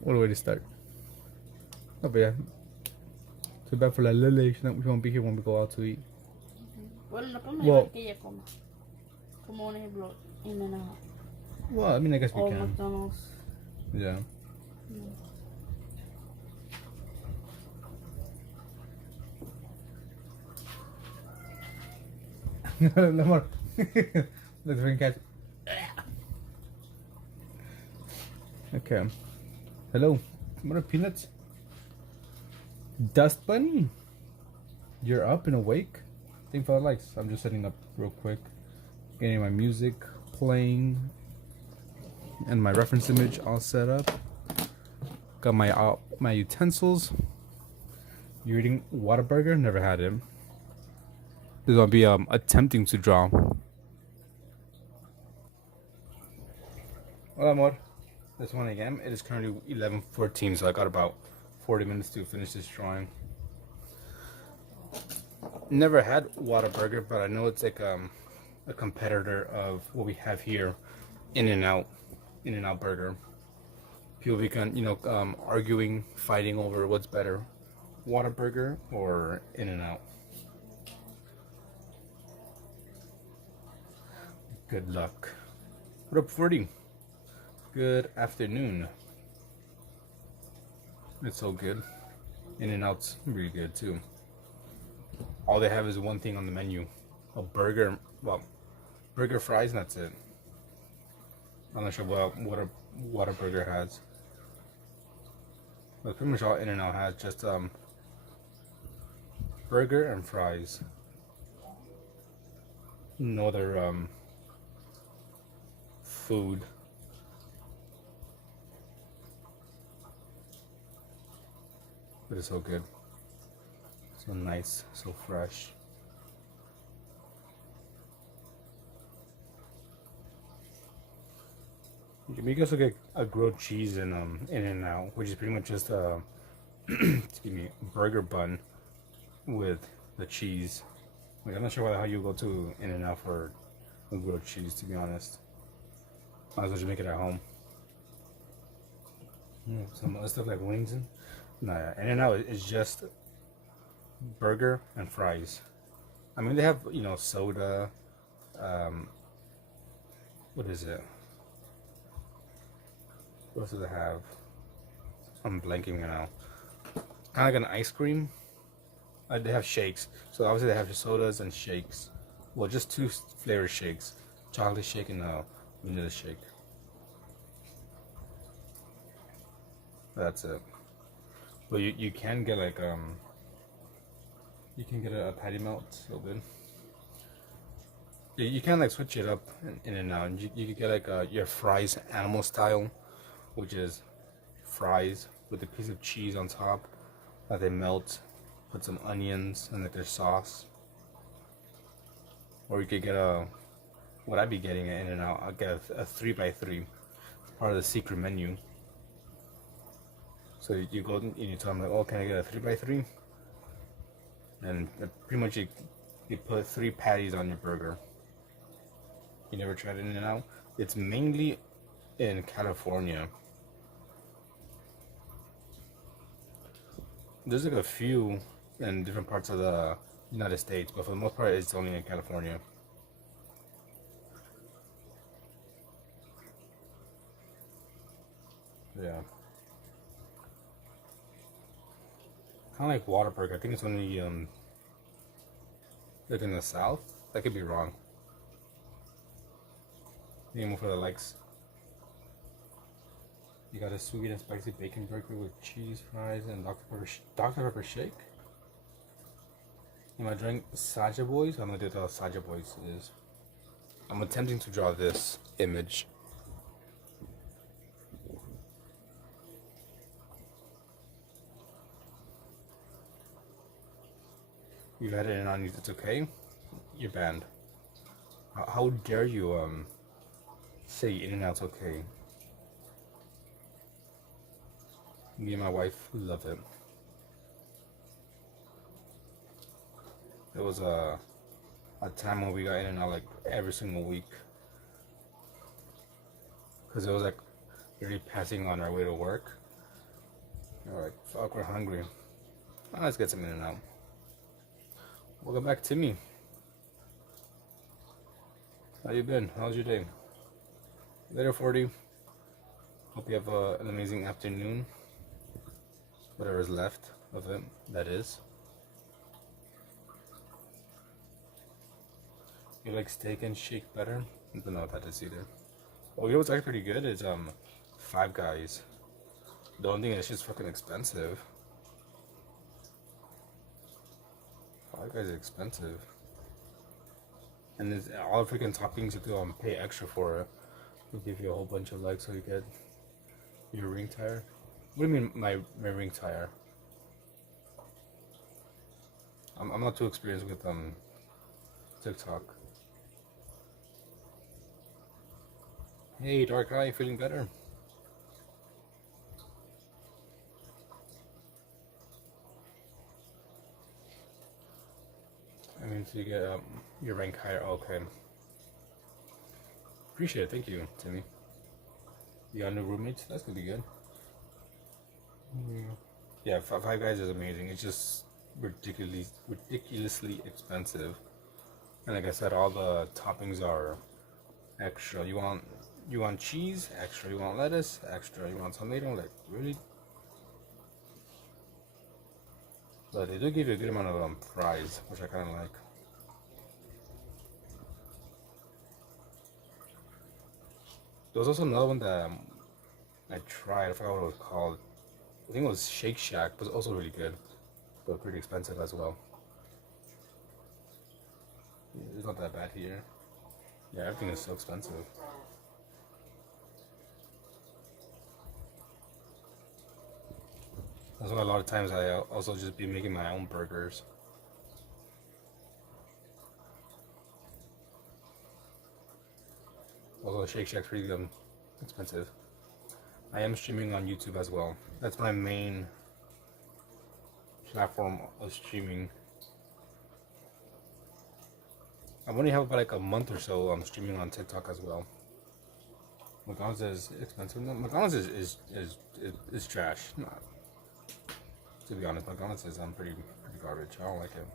What a way to start. Oh, but yeah. Too bad for La Lily. She won't be here when we go out to eat. Well, que ella coma. Como un ejemplo, In and Out. well, I mean, I guess we Or can. McDonald's. Yeah. No more. Let the freaking cat. Okay. Hello. What are peanuts? Dust Bunny? You're up and awake? Thank for the likes. I'm just setting up real quick. Getting my music playing and my reference image all set up. Got my utensils. You're eating Whataburger? Never had it. This is gonna be attempting to draw. Hola, amor. This 1 a.m. It is currently 11:14, so I got about 40 minutes to finish this drawing. Never had Whataburger, but I know it's like a competitor of what we have here, In-N-Out Burger. People become, arguing, fighting over what's better, Whataburger or In-N-Out. Good luck. What up, 40? Good afternoon. It's so good. In-N-Out's really good too. All they have is one thing on the menu: a burger. Well, burger, fries, and that's it. I'm not sure what a burger has. But pretty much all In-N-Out has just burger and fries. No other food. But it's so good. So nice, so fresh. You can also get a grilled cheese in In-N-Out, which is pretty much just a excuse me, burger bun with the cheese. Like, I'm not sure how you go to In-N-Out for a grilled cheese, to be honest. Might as well just make it at home. Some other stuff like wings and nah, In-N-Out is just burger and fries. I mean, they have, soda. What is it? What else do they have? I'm blanking now. Kind of like an ice cream. They have shakes. So obviously they have sodas and shakes. Well, just two flavor shakes: chocolate shake and vanilla shake. That's it. But you can get like you can get a patty melt, so good. You can like switch it up in and out. You can get like your fries animal style, which is fries with a piece of cheese on top that they melt, put some onions and like their sauce. Or you could get what I'd be getting in and out. I'll get a 3x3, part of the secret menu. So you go and you tell them like, oh, can I get a 3x3? And pretty much you put 3 patties on your burger. You never tried it In-N-Out? It's mainly in California. There's like a few in different parts of the United States, but for the most part, it's only in California. Yeah. Kind of like Whataburger. I think it's only like in the South. I could be wrong. Need more for the likes. You got a sweet and spicy bacon burger with cheese, fries, and Dr. Pepper shake. Am I drawing Saja Boys? I'm gonna do what the Saja Boys is. I'm attempting to draw this image. You had it in on you, it's okay. You're banned. How dare you say In-N-Out's okay? Me and my wife love it. There was a time when we got In-N-Out like every single week. because it was like really passing on our way to work. We're like, fuck, we're hungry. Oh, let's get some in and out. Welcome back, Timmy. How you been? How's your day? Later, 40. Hope you have an amazing afternoon. Whatever is left of it, that is. You like Steak and Shake better? I don't know what that is either. Oh, you know what's actually pretty good is Five Guys. The only thing is just fucking expensive. Five Guys is expensive. And there's all the freaking toppings you have to pay extra for. They'll give you a whole bunch of legs so you get your ring tire. What do you mean my ring tire? I'm not too experienced with TikTok. Hey, Dark Eye, feeling better? I mean, so you get your rank higher. Okay. Appreciate it. Thank you, Timmy. You got new roommates? That's gonna be good. Yeah, Five Guys is amazing. It's just ridiculously expensive. And like I said, all the toppings are extra. You want cheese? Extra. You want lettuce? Extra. You want tomato? Like, really? But they do give you a good amount of fries, which I kind of like. There was also another one that I tried. I forgot what it was called. I think it was Shake Shack, but it's also really good, but pretty expensive as well. Yeah, it's not that bad here. Yeah, everything is so expensive. That's why a lot of times I also just be making my own burgers. Also, Shake Shack's pretty expensive. I am streaming on YouTube as well. That's my main platform of streaming. I've only have about like a month or so I'm streaming on TikTok as well. McDonald's is expensive. No, McDonald's is trash. No, to be honest, McDonald's is pretty garbage. I don't like it.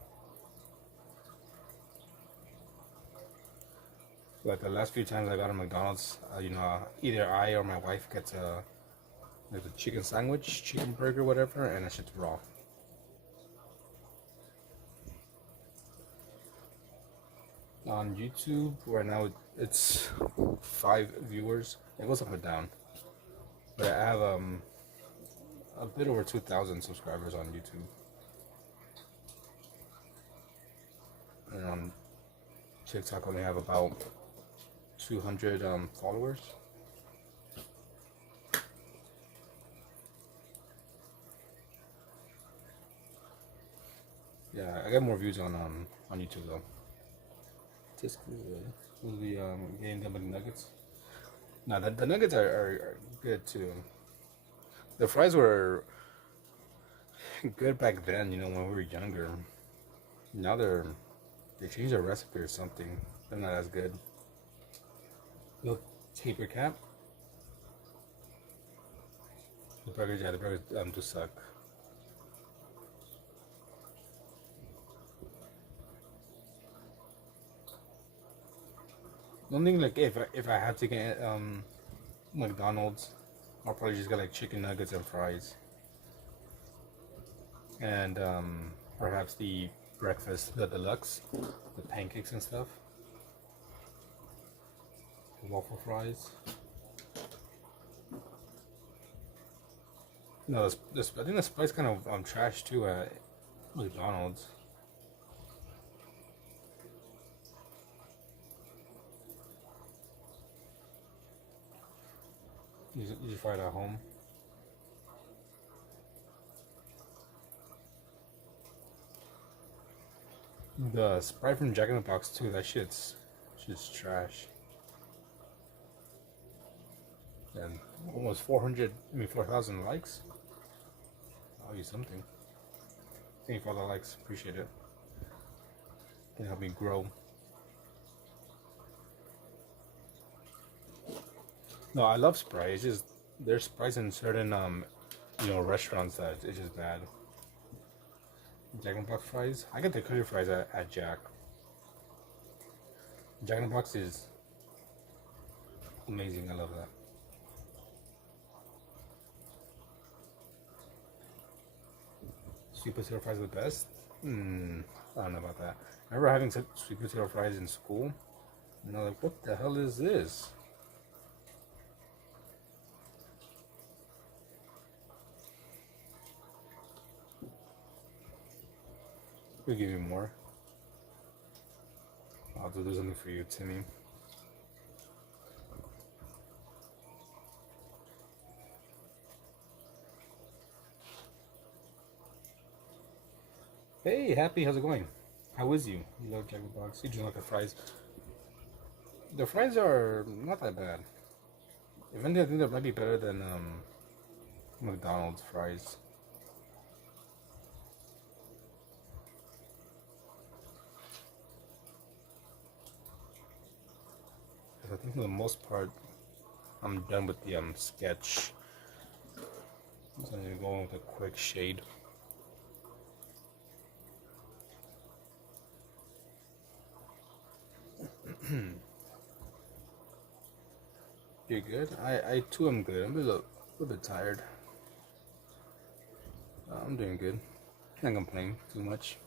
Like the last few times I got a McDonald's, either I or my wife gets like a chicken sandwich, chicken burger, whatever, and that shit's raw. On YouTube, right now it's 5 viewers. It goes up and down, but I have a bit over 2,000 subscribers on YouTube, and on TikTok I only have about 200 followers. Yeah, I get more views on YouTube though. Just will be getting them with nuggets. No, the nuggets are good too. The fries were good back then, when we were younger. Now they changed their recipe or something. They're not as good. Little taper cap. The burgers do suck. One thing, like if I had to get McDonald's, I'll probably just get like chicken nuggets and fries, and perhaps the breakfast, the deluxe, the pancakes and stuff, the waffle fries. No, I think the spice kind of trash too at McDonald's. You fry it at home. The Sprite from Jack in the Box too. That shit's trash. And almost 4,000 likes. I'll use something. Thank you for all the likes. Appreciate it. Can help me grow. No, I love Sprite. It's just there's Sprites in certain restaurants that it's just bad. Jack in the Box fries. I get the curly fries at Jack. Jack in the Box is amazing. I love that. Sweet potato fries are the best. I don't know about that. I remember having sweet potato fries in school, and I was like, "What the hell is this?" We'll give you more. I'll have to do something for you, Timmy. Hey, Happy, how's it going? How is you? You love Jack in the Box. You just like the fries. The fries are not that bad. If anything, I think they might be better than McDonald's fries. I think for the most part, I'm done with the sketch. So I'm gonna go in with a quick shade. You're good? I too am good. I'm a little bit tired. I'm doing good. Can't complain too much.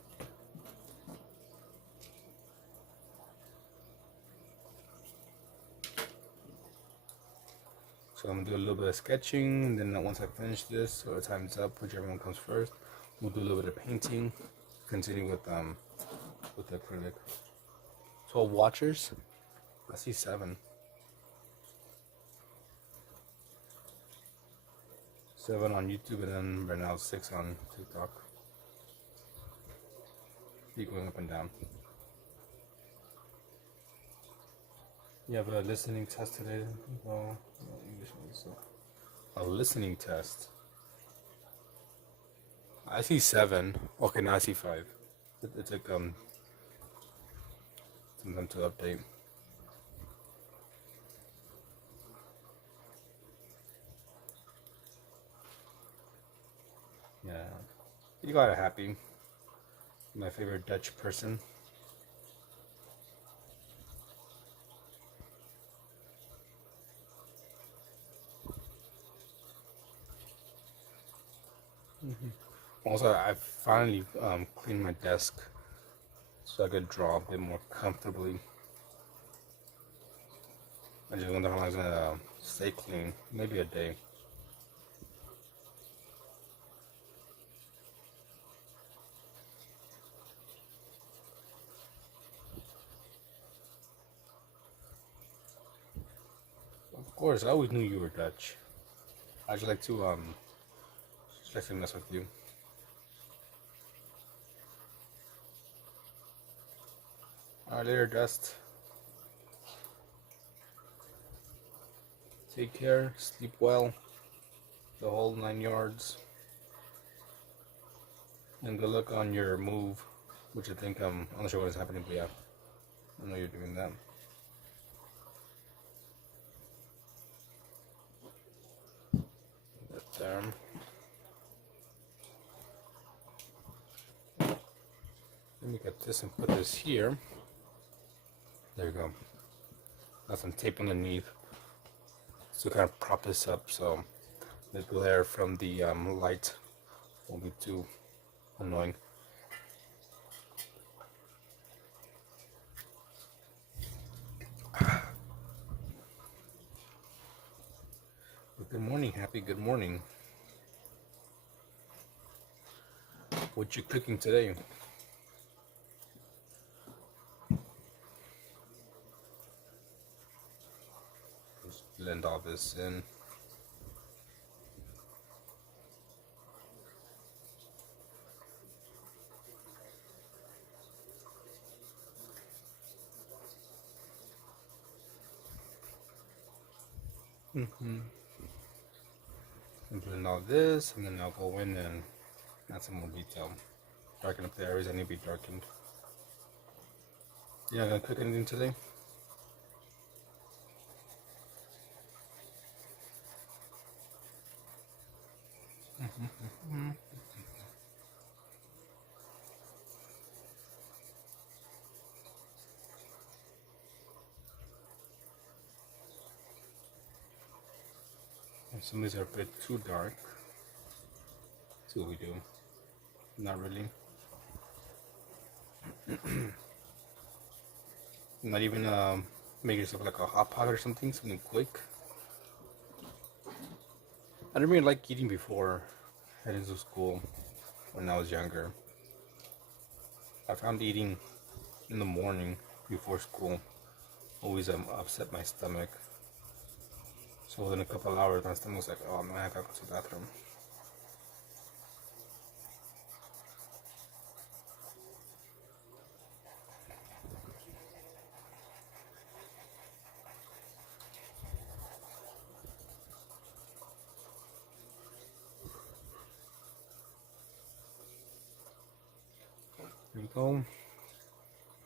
So I'm gonna do a little bit of sketching, and then once I finish this, or time's up, whichever one comes first, we'll do a little bit of painting. Continue with the acrylic. 12 watchers. I see 7. 7 on YouTube, and then right now 6 on TikTok. Keep going up and down. You have a listening test today? No, English. So. A listening test. I see 7. Okay, now I see 5. It took some time to update. Yeah, you got it, Happy. My favorite Dutch person. Also, I finally cleaned my desk so I could draw a bit more comfortably. I just wonder how long it's gonna stay clean. Maybe a day. Of course, I always knew you were Dutch. I just like to mess with you. Alright, later, Dust. Take care, sleep well, the whole 9 yards. And good luck on your move, which I think, I'm not sure what is happening, but yeah, I know you're doing that. There. Let me get this and put this here. There you go. Got some tape underneath to kind of prop this up so the glare from the light won't be too annoying. Good morning, Happy. Good morning. What you cooking today? Just blend all this in. And blend all this, and then I'll go in and add some more detail. Darken up the areas that need to be darkened. You're not gonna cook anything today? Some of these are a bit too dark. Let's see what we do. Not really. Not even make yourself like a hot pot or something quick. I didn't really like eating before heading to school when I was younger. I found eating in the morning before school always upset my stomach. So within a couple of hours, my stomach was like, oh man, I gotta go to the bathroom. Here we go.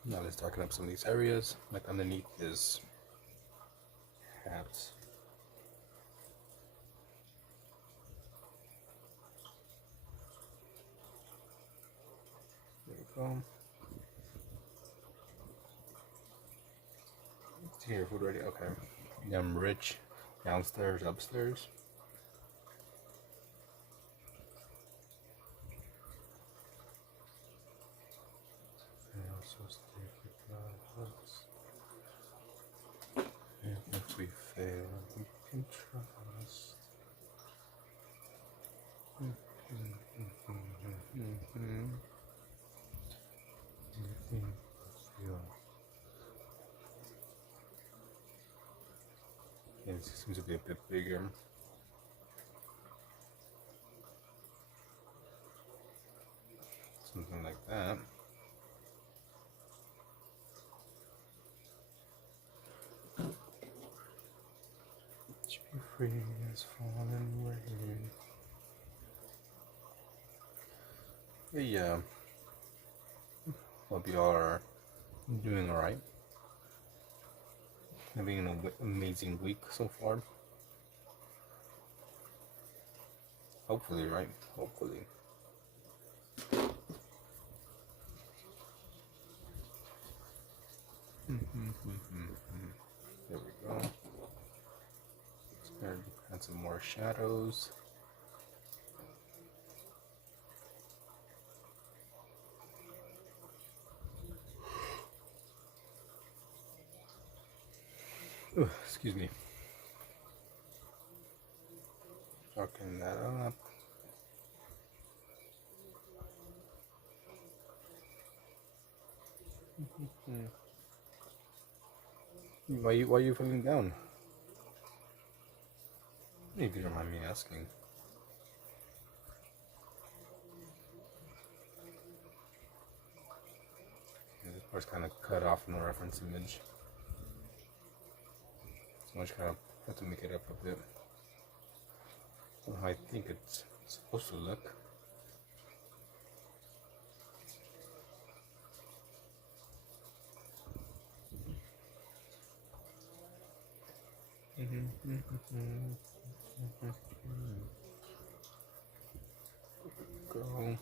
Now let's darken up some of these areas, like underneath this hat. There we go. Here, food ready. Okay. Yum rich. Downstairs, upstairs. If we fail, we can trust. Yeah, this seems to be a bit bigger. Something like that. Be free as fallen rain. Yeah. Hope you all are doing alright. Having an amazing week so far. Hopefully, right? Hopefully. There we go. Let's add some more shadows. Excuse me. Darken that up. Why are you feeling down? If you don't mind me asking. This part's kind of cut off in the reference image. So I just kind of have to make it up a bit. I think it's supposed to look. Go.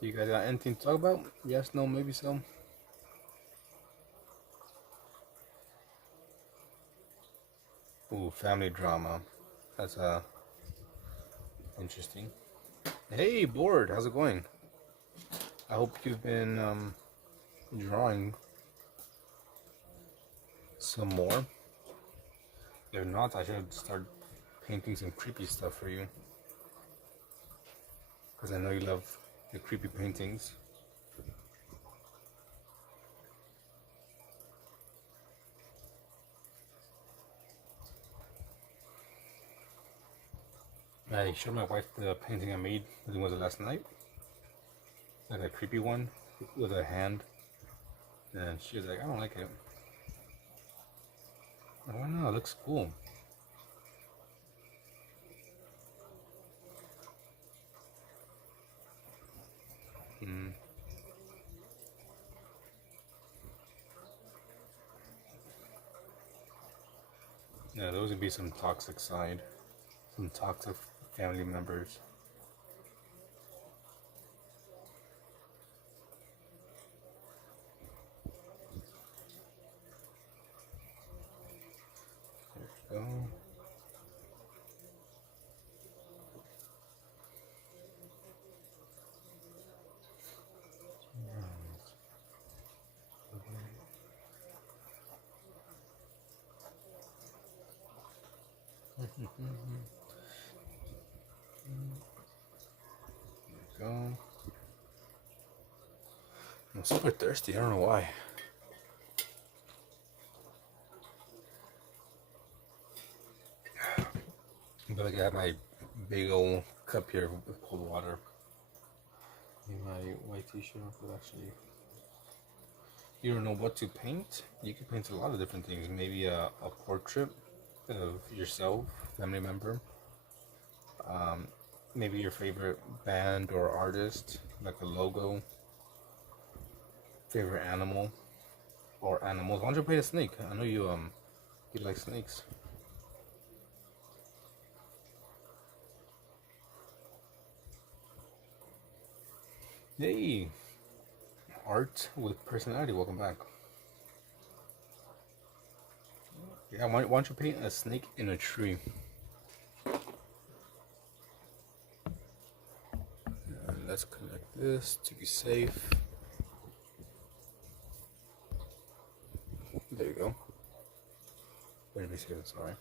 You guys got anything to talk about? Yes, no, maybe so. Ooh, family drama. That's interesting. Hey, Board, how's it going? I hope you've been drawing some more. If not, I should start painting some creepy stuff for you. Because I know you love the creepy paintings. I showed my wife the painting I made. I think it was last night. Like a creepy one with a hand. And she was like, I don't like it. I don't know, it looks cool. Yeah, those would be some toxic side, some toxic family members. There we go. Go. I'm super thirsty. I don't know why. I feel like I have my big old cup here with cold water. In my white t-shirt, but actually, you don't know what to paint. You can paint a lot of different things. Maybe a portrait of yourself, family member. Maybe your favorite band or artist, like a logo. Favorite animal or animals. Why don't you paint a snake? I know you like snakes. Hey, art with personality. Welcome back. Yeah, why don't you paint a snake in a tree? And let's connect this to be safe. There you go. Better be safe, sorry.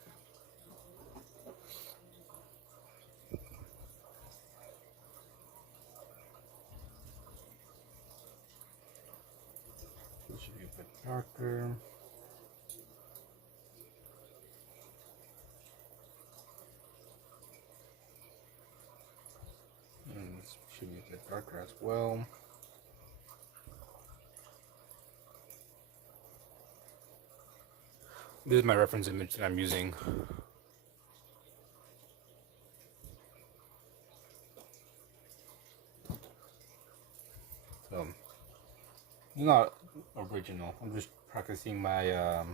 This should be a bit darker. And this should be a bit darker as well. This is my reference image that I'm using. So, it's not original. I'm just practicing my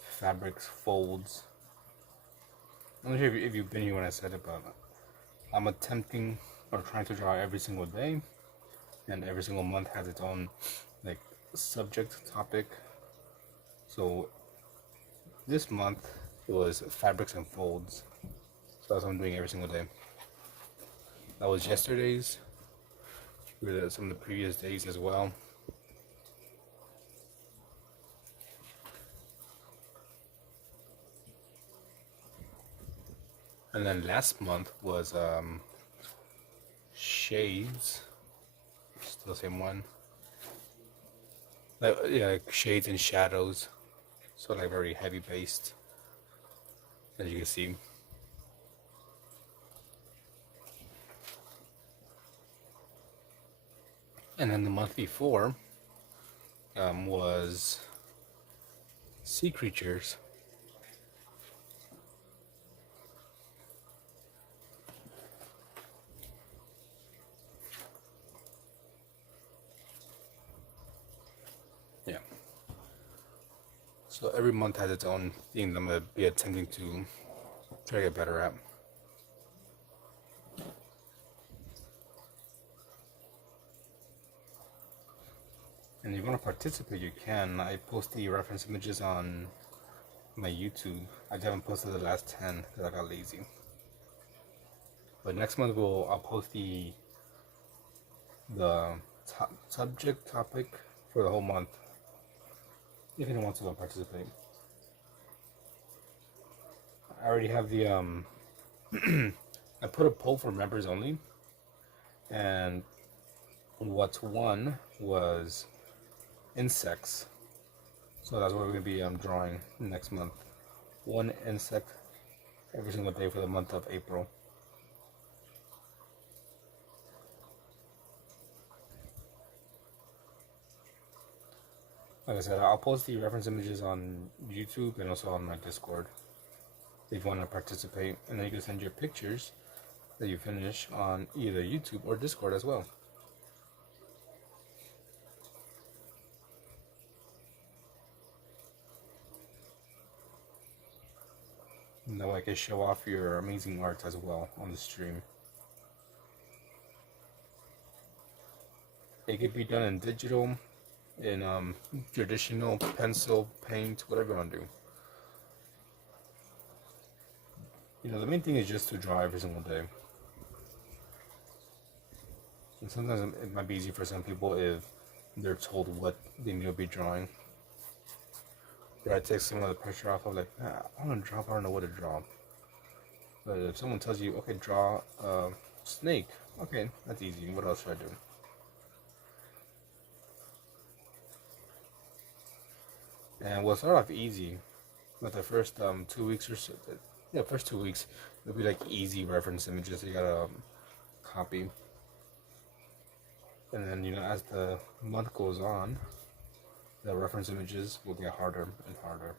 fabrics folds. I'm not sure if you've been here when I said it, but I'm attempting or trying to draw every single day, and every single month has its own like subject topic. So this month it was fabrics and folds. So that's what I'm doing every single day. That was yesterday's. Some of the previous days as well. And then last month was shades. Still the same one. Like shades and shadows. So like very heavy based, as you can see. And then the month before was sea creatures. Yeah. So every month has its own thing that I'm going to be attempting to try to get better at. And if you want to participate, you can. I post the reference images on my YouTube. I haven't posted the last 10 because I got lazy. But next month I'll post the subject topic for the whole month. If anyone wants to participate. I already have the I put a poll for members only, and what's one was insects. So that's what we're going to be drawing next month. One insect every single day for the month of April. Like I said, I'll post the reference images on YouTube and also on my Discord if you want to participate. And then you can send your pictures that you finish on either YouTube or Discord as well. And that way I can show off your amazing art as well on the stream. It could be done in digital, in traditional pencil, paint, whatever you want to do. You know, the main thing is just to draw every single day. And sometimes it might be easy for some people if they're told what they need to be drawing. But I take some of the pressure off of like, I want to draw, but I don't know what to draw. But if someone tells you, okay, draw a snake, okay, that's easy. What else should I do? And we'll start off easy, but the first 2 weeks or so, yeah, first 2 weeks, it'll be like easy reference images you gotta copy. And then, you know, as the month goes on, the reference images will get harder and harder.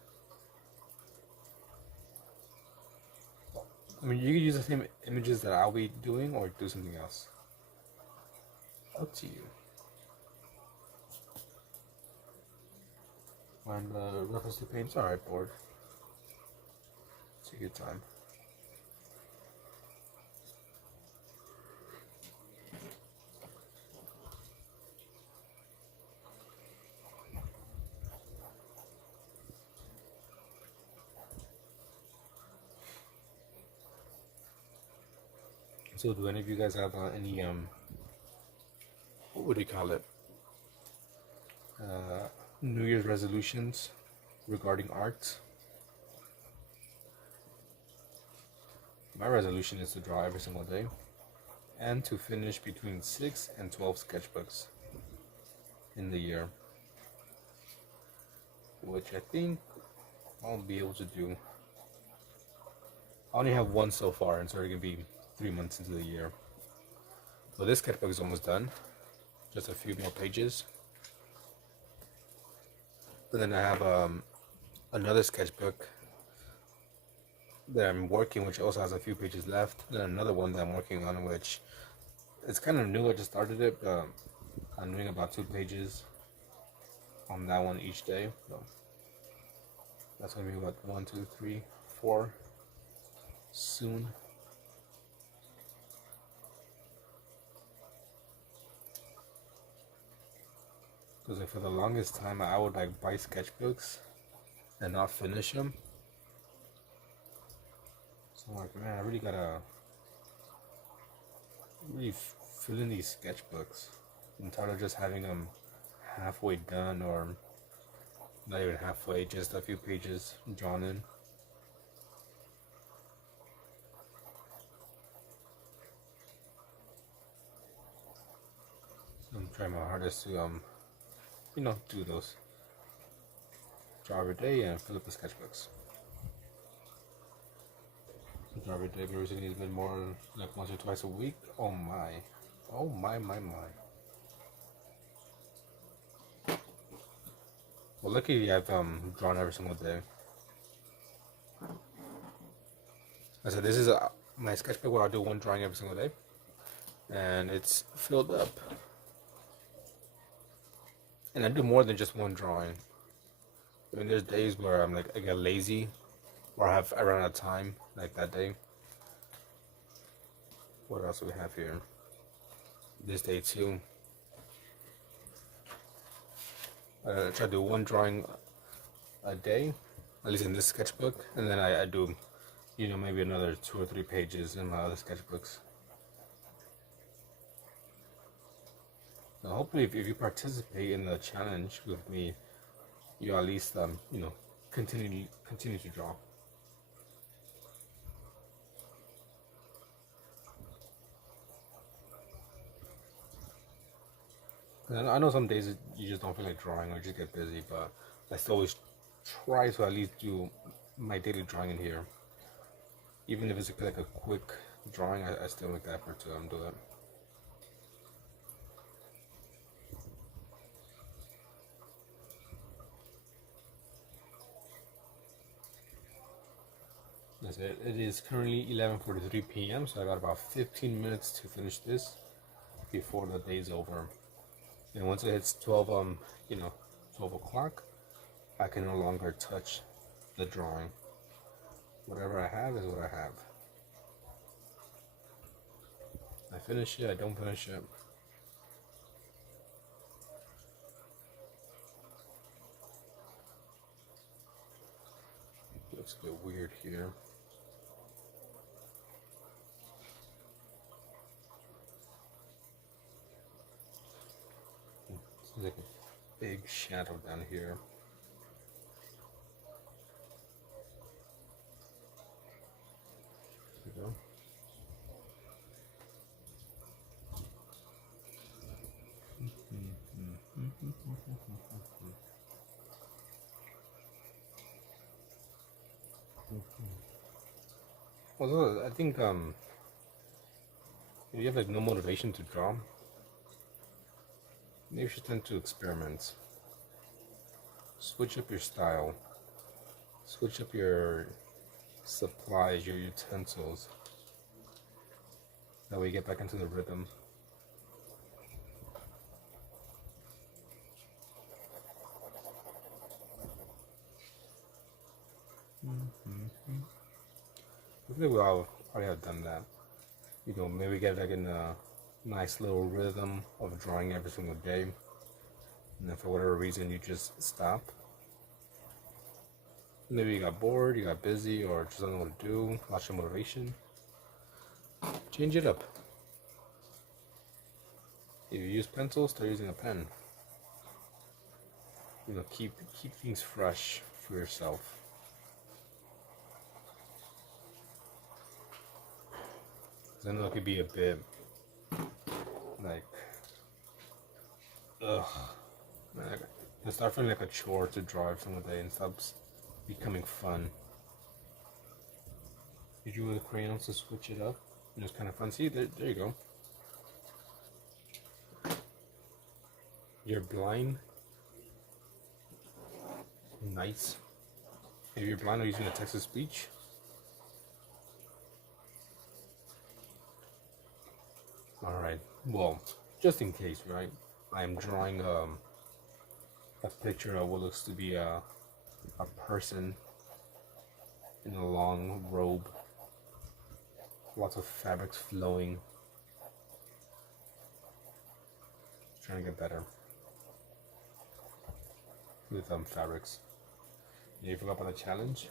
I mean, you could use the same images that I'll be doing or do something else. Up to you. Find the reference to paint. It's alright, board. Take your time. So, do any of you guys have any what do you call it? New Year's resolutions regarding art? My resolution is to draw every single day and to finish between 6 and 12 sketchbooks in the year, which I think I'll be able to do. I only have one so far, and so it's gonna be 3 months into the year. So this sketchbook is almost done, just a few more pages. And then I have another sketchbook that I'm working, which also has a few pages left. Then another one that I'm working on, which it's kind of new. I just started it. I'm doing about 2 pages on that one each day. So that's gonna be about 1, 2, 3, 4 soon. Because like for the longest time, I would like buy sketchbooks and not finish them. So I'm like, man, I really gotta really fill in these sketchbooks. I'm tired of just having them halfway done, or not even halfway, just a few pages drawn in. So I'm trying my hardest to you know, do those. Draw every day and fill up the sketchbooks. Draw every day, but everything needs a bit more, like once or twice a week. Oh my. Oh my. Well, luckily I've drawn every single day. I said this is my sketchbook where I'll do one drawing every single day, and it's filled up. And I do more than just one drawing. I mean, there's days where I'm like, I get lazy, or I run out of time, like that day. What else do we have here? This day too. I try to do one drawing a day, at least in this sketchbook, and then I do, you know, maybe another 2 or 3 pages in my other sketchbooks. Now, hopefully, if you participate in the challenge with me, you at least you know, continue to draw. I know some days you just don't feel like drawing or just get busy, but I still always try to at least do my daily drawing in here. Even if it's like a quick drawing, I still make the effort to do it. That's it. It is currently 11:43 p.m. So I got about 15 minutes to finish this before the day's over. And once it hits 12, you know, 12 o'clock, I can no longer touch the drawing. Whatever I have is what I have. I finish it, I don't finish it. Looks a bit weird here. Seems like a big shadow down here. There we go. Although I think if you have like no motivation to draw, maybe you should tend to experiment. Switch up your style. Switch up your supplies, your utensils. That way you get back into the rhythm. I think we all probably have done that. You know, maybe get like in a nice little rhythm of drawing every single day, and then for whatever reason you just stop. Maybe you got bored, you got busy, or just don't know what to do, lost your motivation. Change it up. If you use pencils, start using a pen. You know, keep things fresh for yourself. I know it could be a bit like, it start feeling like a chore to draw every single day and stops becoming fun. You drew with crayons to switch it up, and it's kind of fun. See, there you go. You're blind. Nice. If you're blind or using a text to speech, alright, well, just in case, right? I'm drawing a picture of what looks to be a person in a long robe. Lots of fabrics flowing. Trying to get better with fabrics. You forgot about the challenge?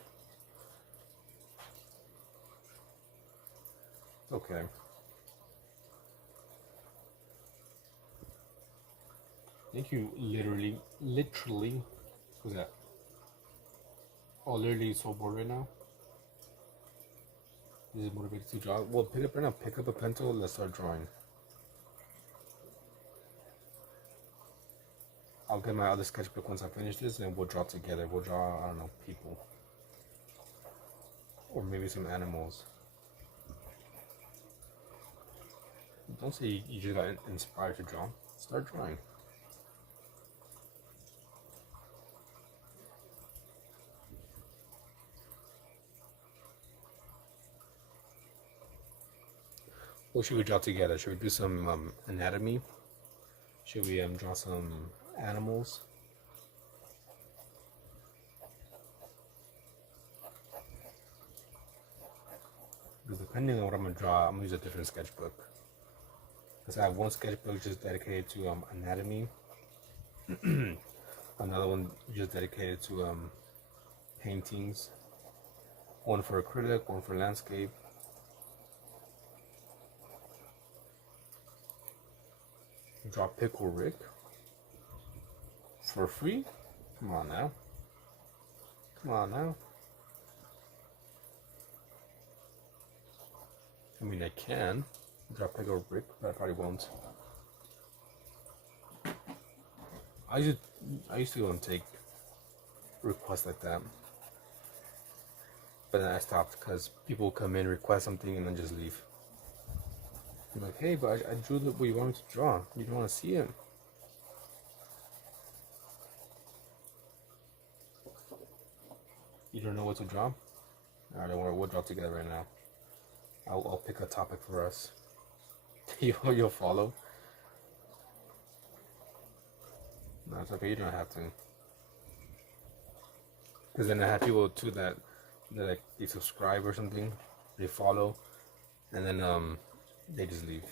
Okay. I think you literally, what's that? Oh, literally so bored right now. This is motivated to draw. Well, pick up a pencil, let's start drawing. I'll get my other sketchbook once I finish this, and we'll draw together. We'll draw, I don't know, people. Or maybe some animals. Don't say you just got inspired to draw. Start drawing. What should we draw together? Should we do some anatomy? Should we draw some animals? Because depending on what I'm going to draw, I'm going to use a different sketchbook. Because I have one sketchbook just dedicated to anatomy. Another one just dedicated to paintings. One for acrylic, one for landscape. Draw Pickle Rick for free? Come on now. Come on now. I mean, I can draw Pickle Rick, but I probably won't. I used to go and take requests like that, but then I stopped because people come in, request something, and then just leave. I'm like, hey, but I drew what you wanted to draw. You don't want to see it. You don't know what to draw? Alright, don't worry, we'll draw together right now. I'll pick a topic for us. You'll follow. No, it's okay, you don't have to. Because then I have people too that they subscribe or something, they follow, and then they just leave.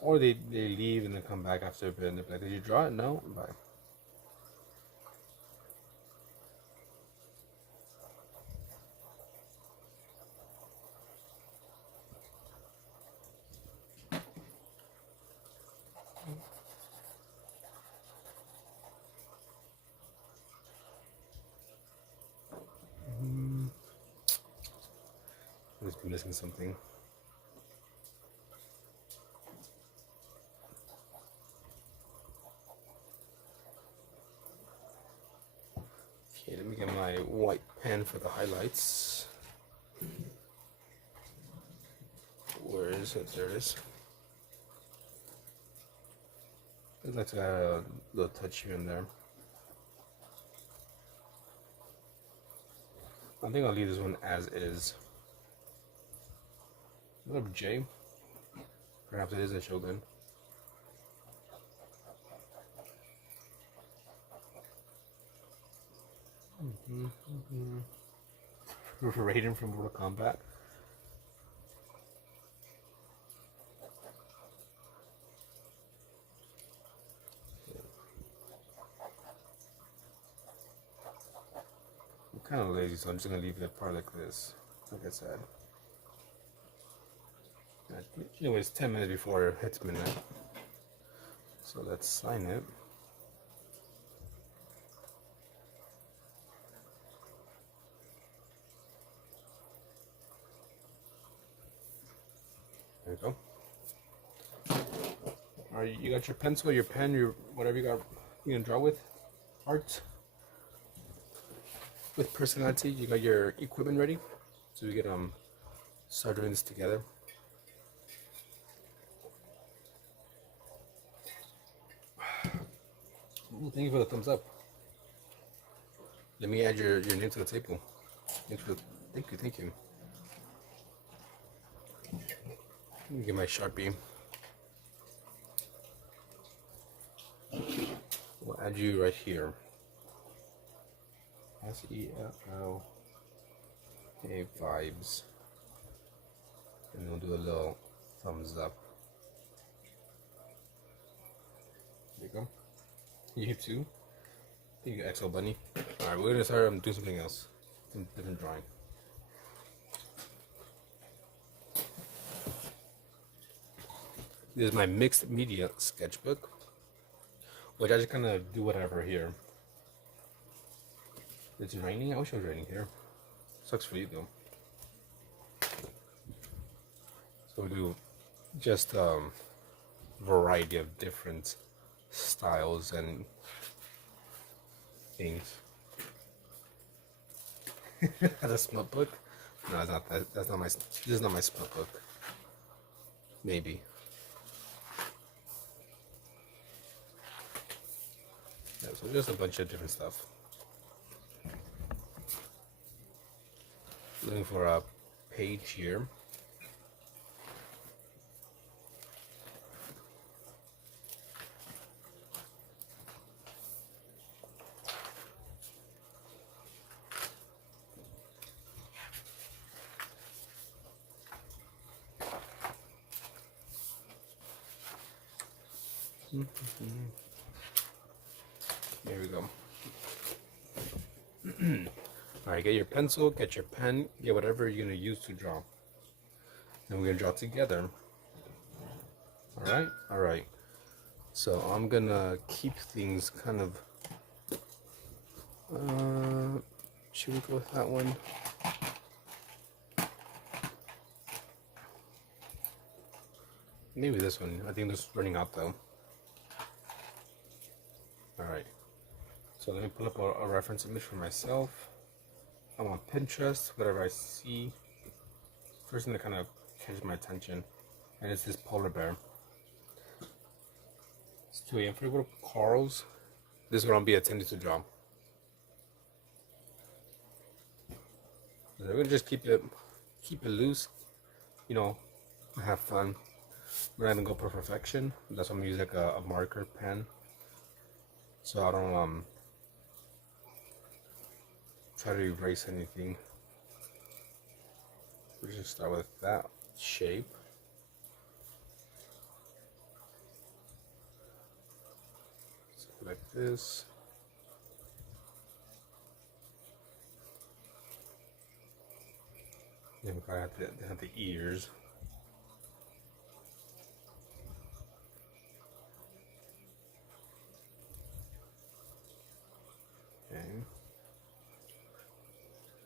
Or they leave and then come back after a bit and they're like, did you draw it? No? Bye. I must be missing something. Okay, let me get my white pen for the highlights. Where is it? There it is. I'd like to add a little touch here and there. I think I'll leave this one as is. What up, Jay? Perhaps it is a Shogun. Raiden from Mortal Kombat. I'm kind of lazy, so I'm just gonna leave it part like this. Like I said. Anyways, 10 minutes before it hits midnight. So let's sign it. There you go. Alright, you got your pencil, your pen, your whatever you got you can draw with. Art. With personality, you got your equipment ready. So we can start doing this together. Ooh, thank you for the thumbs up. Let me add your name to the table. Thank you. Let me get my Sharpie. We'll add you right here. SELL vibes. And we'll do a little thumbs up. There you go. You too. Thank you, XL Bunny. Alright, we're gonna start doing something else. Some different drawing. This is my mixed media sketchbook, which I just kind of do whatever here. It's raining? I wish it was raining here. Sucks for you though. So we do just variety of different styles and things. That's a smut book? No, it's not that. That's not my. This is not my smut book. Maybe. Yeah, so just a bunch of different stuff. Looking for a page here. There we go. Alright, get your pencil, get your pen, get whatever you're going to use to draw. Then we're going to draw together. Alright? Alright. So I'm going to keep things kind of... should we go with that one? Maybe this one. I think this is running out though. Alright. So let me pull up a reference image for myself. I'm on Pinterest, whatever I see. First thing that kind of catches my attention, and it's this polar bear. It's 2 a.m. for go to Carl's. This is what I'll be attending to draw. So we're gonna just keep it loose, you know, have fun. We're not gonna go for perfection. That's why I'm gonna use like a marker pen, so I don't try to erase anything. We just start with that shape. So like this. Then we gotta have the ears. Okay.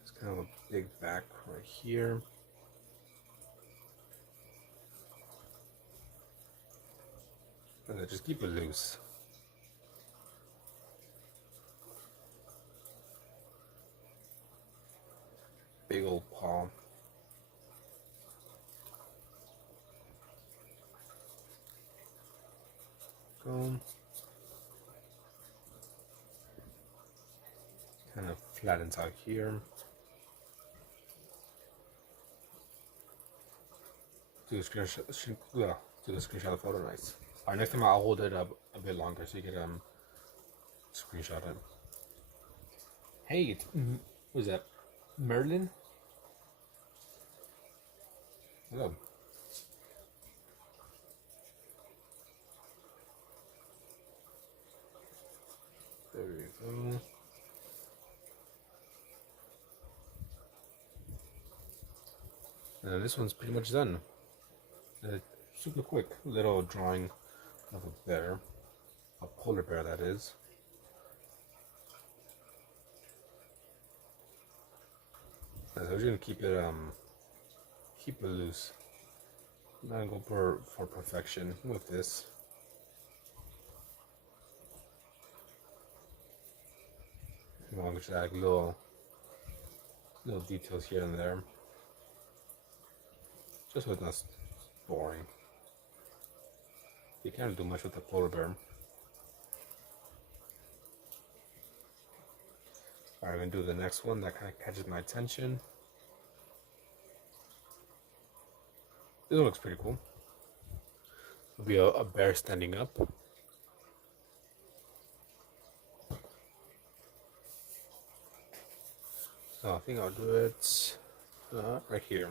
It's kind of a big back right here. And then just keep it loose. Big old paw. Go. Kind of flattens out here. Do the screenshot. Do the screenshot of the photo. Nice. Alright, next time I'll hold it up a bit longer so you can screenshot it. Hey, it's what is that? Merlin? Hello. There we go. And this one's pretty much done. Super quick little drawing of a bear, a polar bear that is. And so we're gonna keep it loose. I'm gonna go for perfection with this. I'm going to add little details here and there, just so it's not boring. You can't do much with the polar bear. Alright, I'm gonna do the next one that kind of catches my attention. This one looks pretty cool. It'll be a bear standing up. So I think I'll do it right here.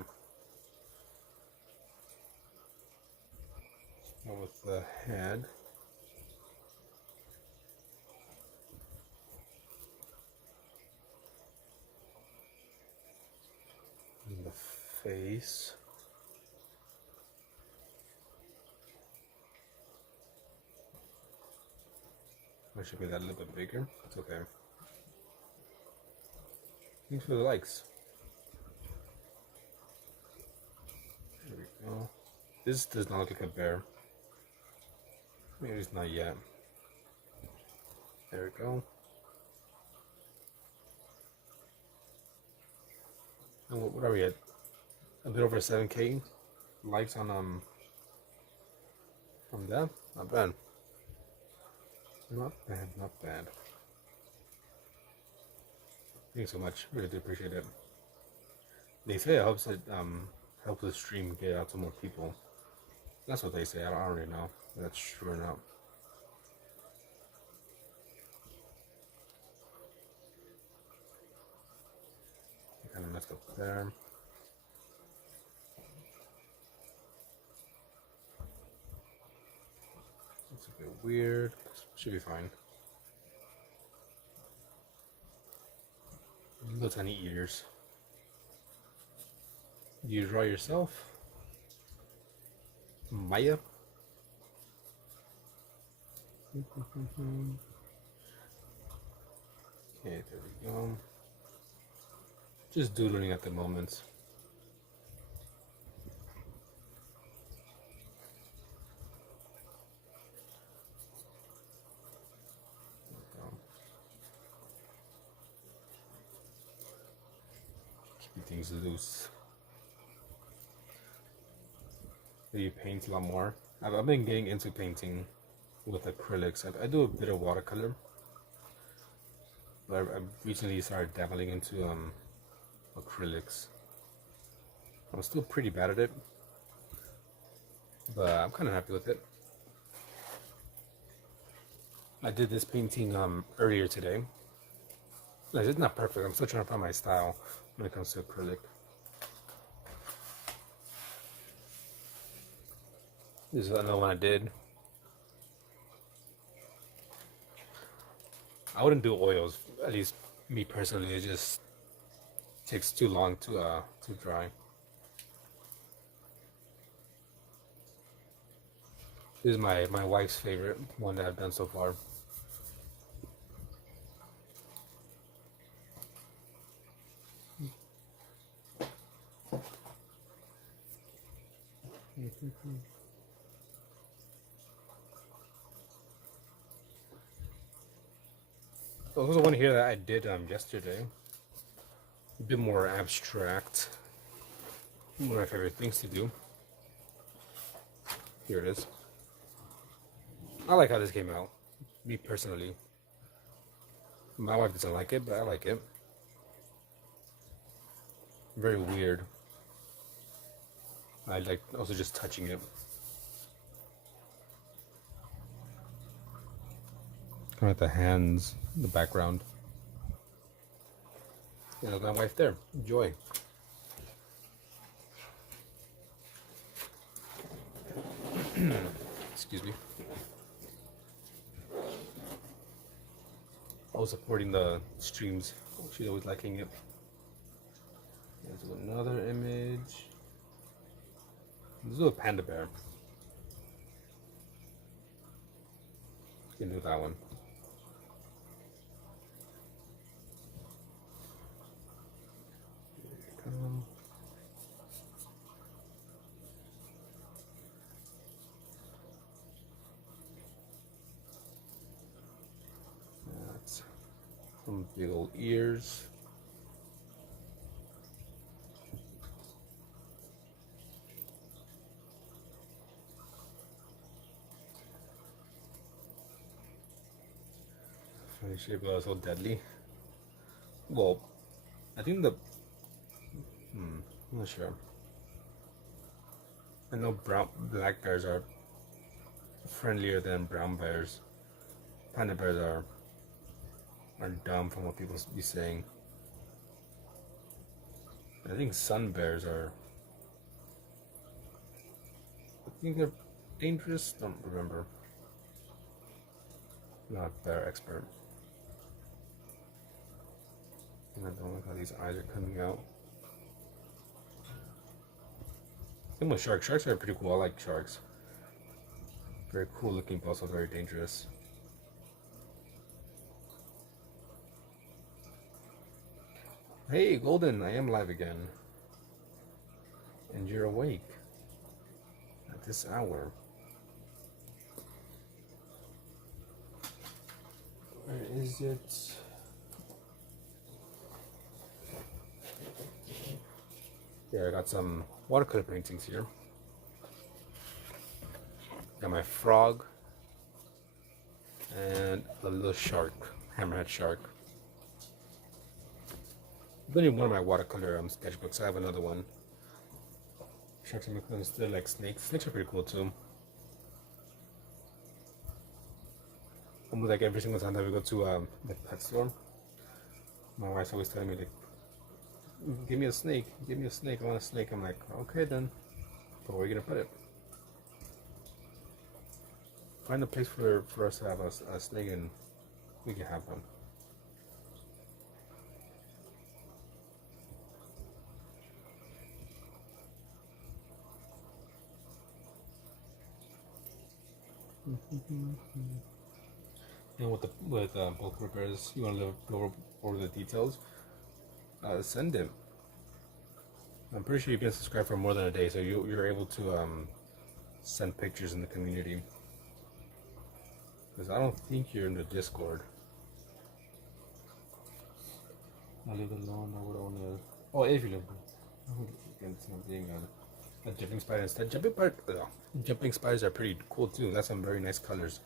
Start with the head. And the face. I should make that a little bit bigger. It's okay. Thanks for the likes. There we go. This does not look like a bear. Maybe it's not yet. There we go. And what are we at? A bit over 7K likes on from that. Not bad. Not bad. Not bad. Thanks so much. Really do appreciate it. They say it helps help the stream get out to more people. That's what they say. I don't really know if that's true or not. I kind of messed up there. It's a bit weird. Should be fine. Little tiny ears. Do you draw yourself? Maya? Okay, there we go. Just doodling at the moment. Keep things loose. Do you paint a lot more? I've been getting into painting with acrylics. I do a bit of watercolor, but I recently started dabbling into acrylics. I'm still pretty bad at it, but I'm kind of happy with it. I did this painting earlier today. Like, it's not perfect. I'm still trying to find my style when it comes to acrylic. This is another one I did. I wouldn't do oils, at least me personally. It just takes too long to dry. This is my wife's favorite one that I've done so far. So there's one here that I did yesterday. A bit more abstract. One of my favorite things to do. Here it is. I like how this came out. Me personally. My wife doesn't like it, but I like it. Very weird. I like also just touching it. Kind of the hands, the background. And there's my wife there. Enjoy. Excuse me. Always supporting the streams. She's always liking it. There's another image. This is a panda bear. You can do that one. There you go. That's some big old ears. Funny shape, so deadly. Well, I think I'm not sure. I know black bears are friendlier than brown bears. Panda bears are dumb from what people be saying. I think sun bears are. I think they're dangerous. Don't remember. Not a bear expert. And I don't like how these eyes are coming out. Same with sharks. Sharks are pretty cool. I like sharks. Very cool looking, but also very dangerous. Hey, Golden, I am live again. And you're awake at this hour. Where is it? Yeah, I got some watercolor paintings here. Got my frog and a little shark, hammerhead shark. I've been in one of my watercolor sketchbooks. I have another one. Sharks are considered like snakes. Snakes are pretty cool too. Almost like every single time that we go to the pet store, my wife's always telling me like, give me a snake, give me a snake, I want a snake. I'm like, okay then, but where are you gonna put it? Find a place for us to have a snake and we can have one. And with bulk repairs, you want to go over the details, send it. I'm pretty sure you've been subscribed for more than a day, so you're able to send pictures in the community. Because I don't think you're in the Discord. I live alone. I would own a. Oh, if you live against being a jumping spider instead. Jumping spiders are pretty cool too. That's some very nice colors.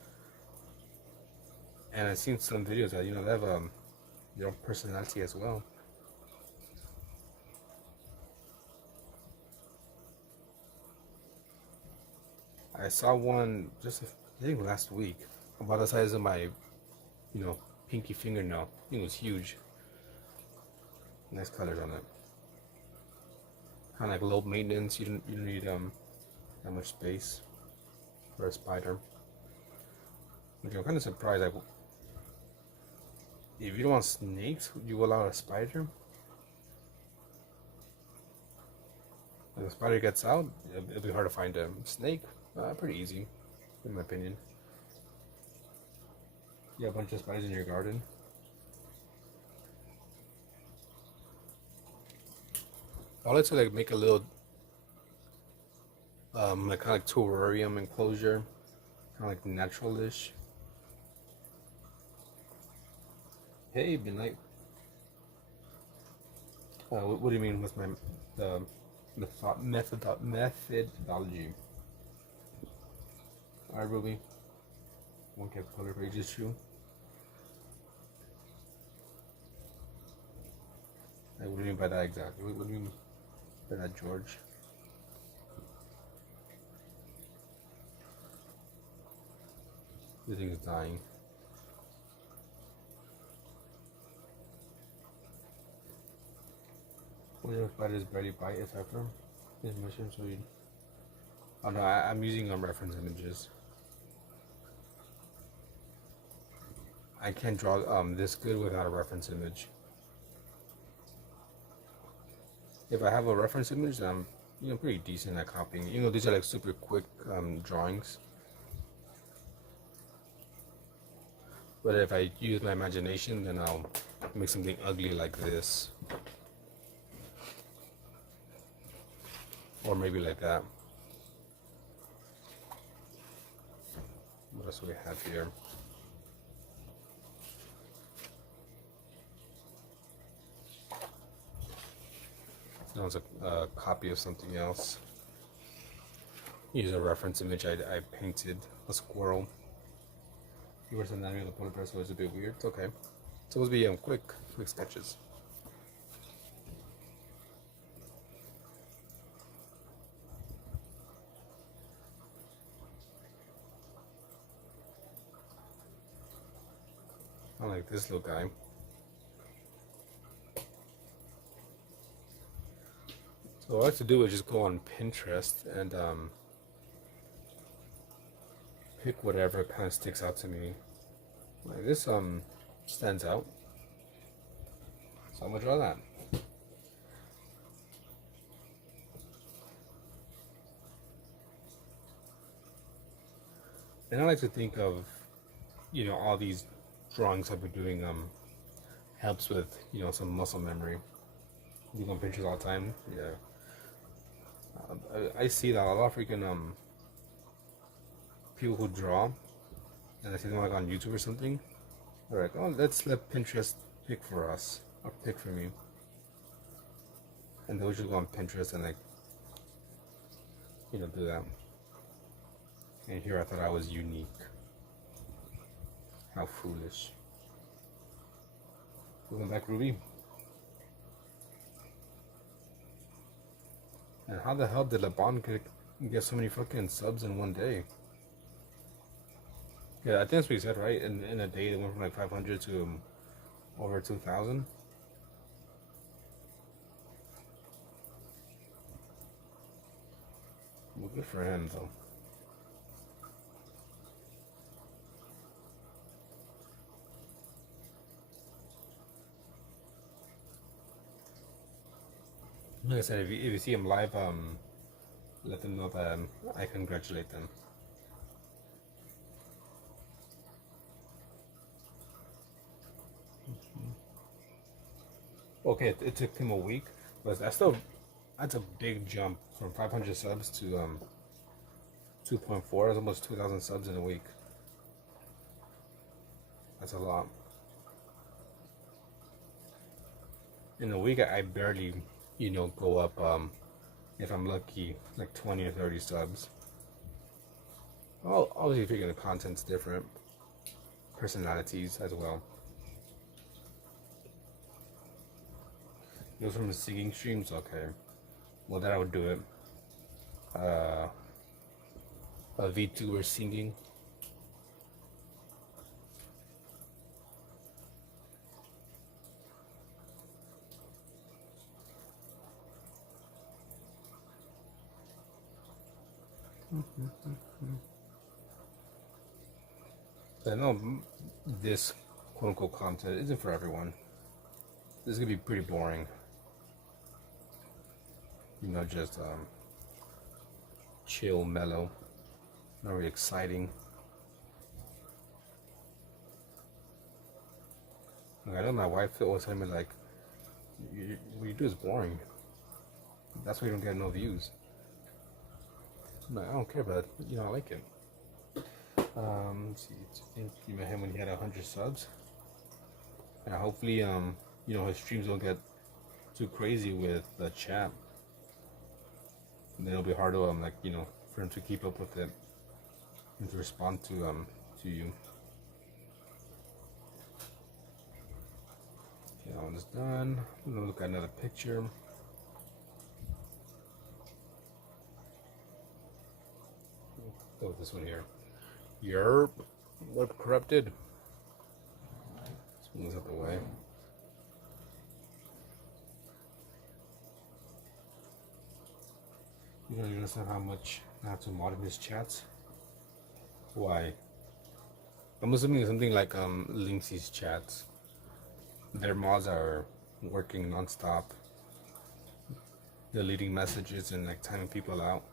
And I've seen some videos that they have their own personality as well. I saw one just I think last week about the size of my pinky fingernail. I think it was huge. Nice colors on it. Kind of like low maintenance. You don't need that much space for a spider. Which I'm kind of surprised. Like, if you don't want snakes, would you allow a spider? When the spider gets out, it'll be hard to find a snake. Pretty easy, in my opinion. You have a bunch of spiders in your garden. I like to like make a little, like kind of like terrarium enclosure, kind of like natural-ish. Hey, Midnight. What do you mean with my methodology? Alright, Ruby. Won't get color pages true. Like, what do you mean by that exactly? What do you mean by that, George? This thing is dying. When the spiders barely bite its after his mission, so you. Oh no, I'm using reference images. I can't draw this good without a reference image. If I have a reference image, then I'm pretty decent at copying. These are like super quick drawings. But if I use my imagination, then I'll make something ugly like this. Or maybe like that. What else do we have here? That was a copy of something else. Use a reference image. I painted a squirrel. You were sending me the polar bear, so it's a bit weird. It's okay. It's supposed to be quick sketches. I like this little guy. So what I like to do is just go on Pinterest and pick whatever kind of sticks out to me. Like this stands out. So I'm gonna draw that. And I like to think of, all these drawings I've been doing helps with, some muscle memory. You go on Pinterest all the time, yeah. I see that a lot of freaking people who draw, and I see them like on YouTube or something. They're like, oh, let's let Pinterest pick for us or pick for me, and they'll just go on Pinterest and like, do that. And here I thought I was unique. How foolish. Welcome back, Ruby. And how the hell did LeBron get so many fucking subs in one day? Yeah, I think that's what he said, right? In a day, it went from like 500 to over 2,000. Well, good for him, though. Like I said, if you see him live, let them know that I congratulate them. Okay, it took him a week, but that's a big jump from 500 subs to 2.4. That's almost 2,000 subs in a week. That's a lot. In a week, I barely, go up, if I'm lucky, like 20 or 30 subs. Well, obviously, figuring the content's different, personalities as well. It was from the singing streams, okay. Well, then I would do it. A VTuber singing. I know this quote unquote content isn't for everyone. This is gonna be pretty boring. You know, just chill, mellow, not really exciting. Like, I know my wife always telling me like, what you do is boring. That's why you don't get no views. I'm like, I don't care, but you know, I like it. Let's see, I think you met him when he had 100 subs. Yeah, hopefully, you know, his streams don't get too crazy with the chat. And then it'll be hard to like, you know, for him to keep up with it and to respond to you. Okay, that one is done. I'm gonna look at another picture. Go with this one here. Yerp. What corrupted? This one's out the way. You don't understand how much I have to mod his chats? Why? I'm assuming it's something like Linksy's chats. Their mods are working non-stop, deleting messages and like timing people out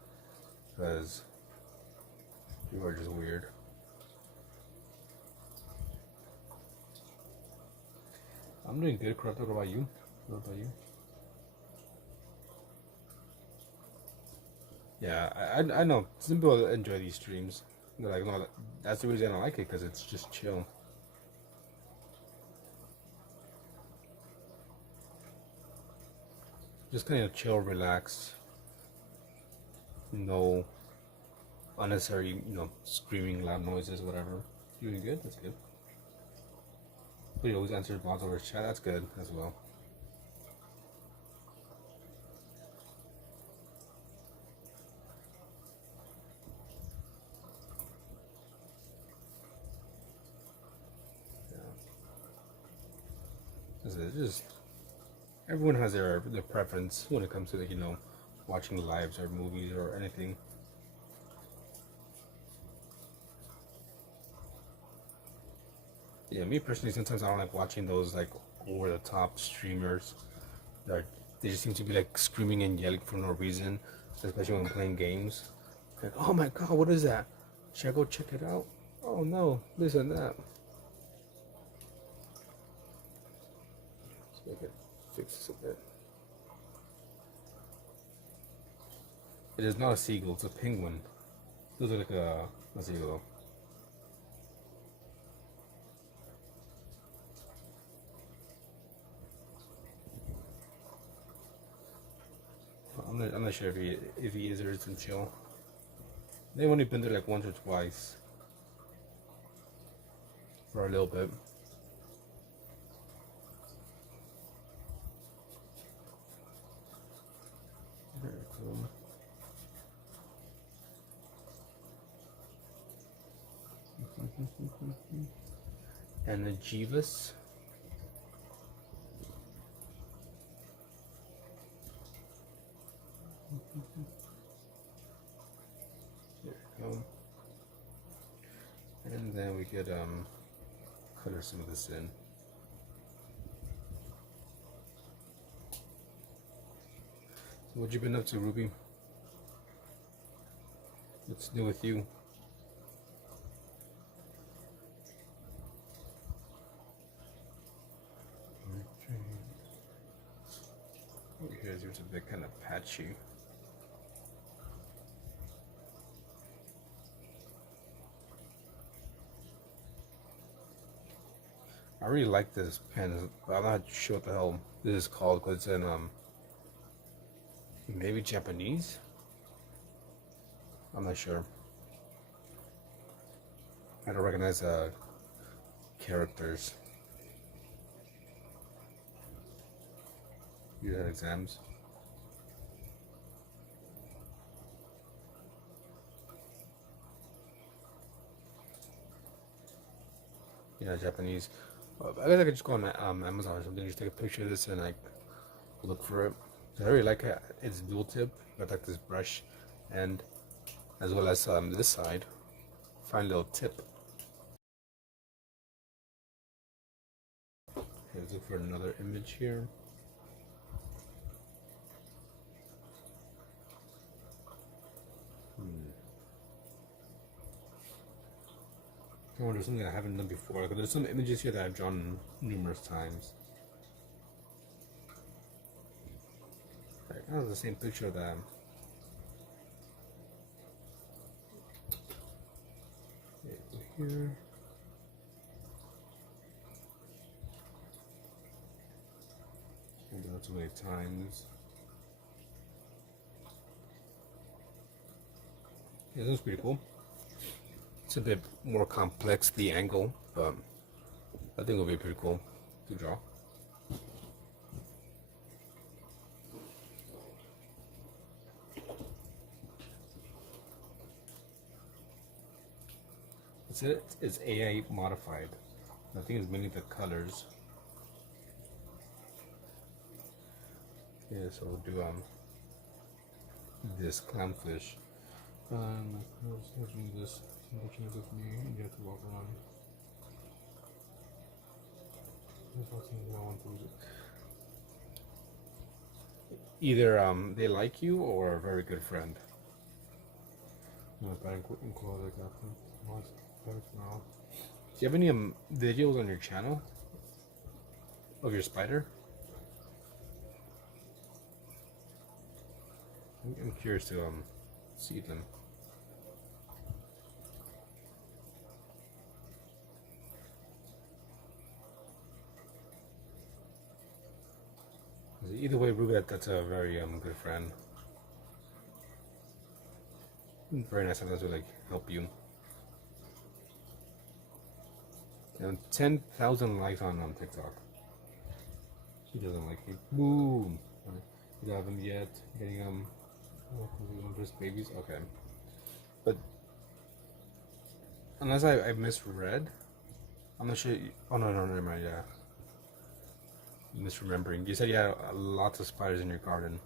because people are just weird. I'm doing good, correct. What about you? What about you? Yeah, I know some people enjoy these streams. They're like, no, that's the reason I like it, because it's just chill. Just kind of chill, relax. No unnecessary, you know, screaming, loud noises, whatever. You doing good? That's good. But he always answers mods over his chat. That's good as well. It's just everyone has their preference when it comes to, you know, watching lives or movies or anything. Yeah, me personally, sometimes I don't like watching those like over the top streamers that they just seem to be like screaming and yelling for no reason, especially when playing games. Like, oh my god, what is that? Should I go check it out? Oh no, this and that. So I can fix this a bit. It is not a seagull, it's a penguin. Looks like a seagull. I'm not sure if he is or isn't chill. They've only been there like once or twice for a little bit. Very cool. And the Jeeves. There we go. And then we could color some of this in. So what you been up to, Ruby? What's new with you? Here's yours a bit kind of patchy. I really like this pen, but I'm not sure what the hell this is called because it's in maybe Japanese. I'm not sure. I don't recognize characters. You had exams. Yeah, Japanese. I guess I could just go on Amazon or something, just take a picture of this and like look for it. I really like it. It's dual tip. I like this brush, and as well as this side. Find a little tip. Okay, let's look for another image here. I wonder something I haven't done before. Like, there's some images here that I've drawn numerous times. That was the same picture of that. Here. I've done it so many times. Yeah, this is pretty cool. It's a bit more complex, the angle, but I think it'll be pretty cool to draw. It's AI modified. I think it's mainly the colors. Yeah, so we'll do this clownfish. This with me, and you have to walk around. Either they like you or a very good friend. Do you have any videos on your channel of your spider? I'm curious to see them. Either way, Ruby, that's a very good friend. Very nice sometimes to like help you. And 10,000 likes on TikTok. She doesn't like me. Boom. You don't have them yet. Getting just babies. Okay. But unless I misread, I'm not sure. Oh no, never mind. Yeah. Misremembering. You said you had lots of spiders in your garden.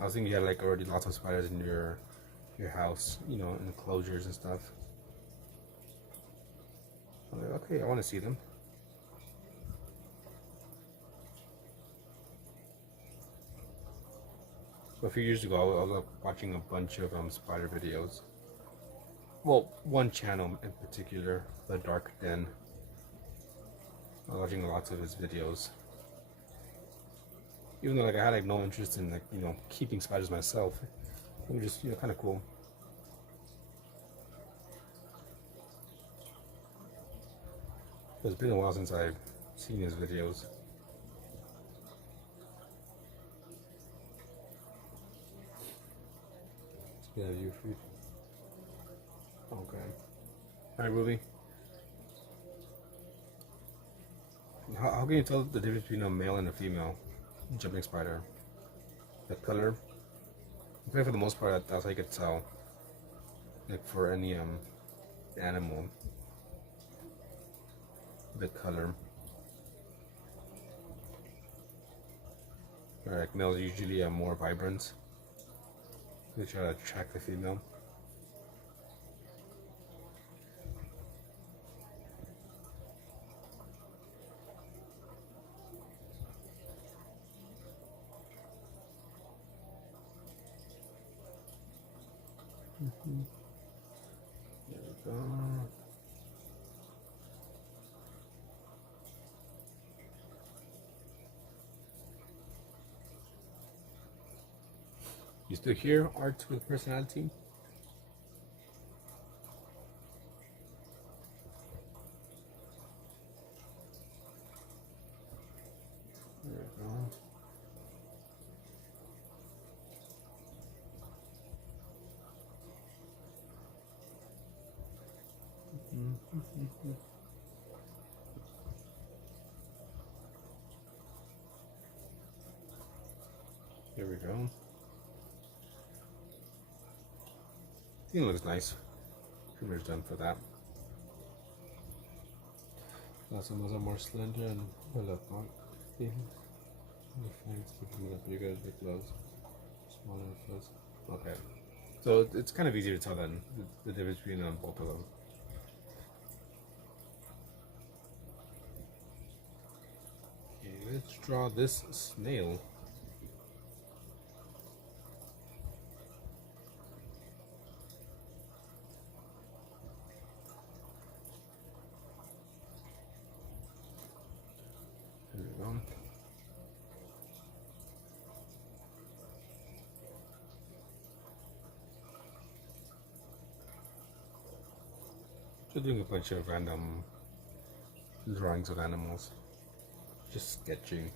I was thinking you had like already lots of spiders in your house, you know, enclosures and stuff. I'm like, okay, I want to see them. A few years ago, I was watching a bunch of spider videos. Well, one channel in particular, The Dark Den. I was watching lots of his videos. Even though like I had like no interest in like, you know, keeping spiders myself, it was just, you know, kind of cool. It's been a while since I've seen his videos. Yeah, you free. Okay. Alright, Ruby. How can you tell the difference between a male and a female jumping spider? The color? I think for the most part, that's how you could tell. Like for any animal. The color. Like males usually are more vibrant. They try to attract the female. There we go. You still here, art with personality? There we go. There we go. I think it looks nice. Pretty much done for that. Now some are more slender and well up on. The fangs keeping it up. You guys big gloves. Smaller first. Okay. So it's kind of easy to tell then the difference between both of them. Okay, let's draw this snail. There we go. Just doing a bunch of random drawings of animals. Just sketching.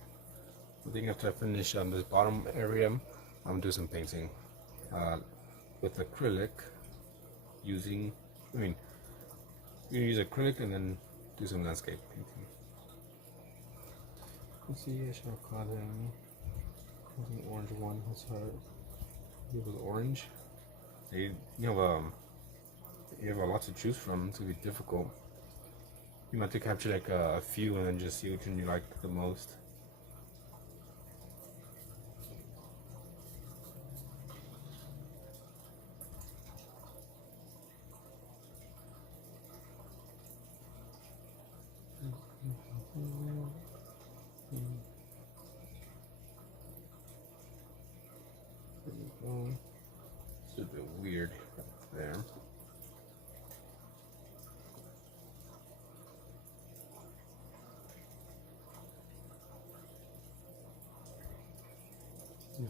I think after I finish this bottom area, I'm gonna do some painting with acrylic. You can use acrylic and then do some landscape painting. Let's see, I shall call him the orange one. Let's do with orange. You have a lot to choose from. It's gonna be difficult. You might have to capture like a few and then just see which one you like the most. It's a bit weird there.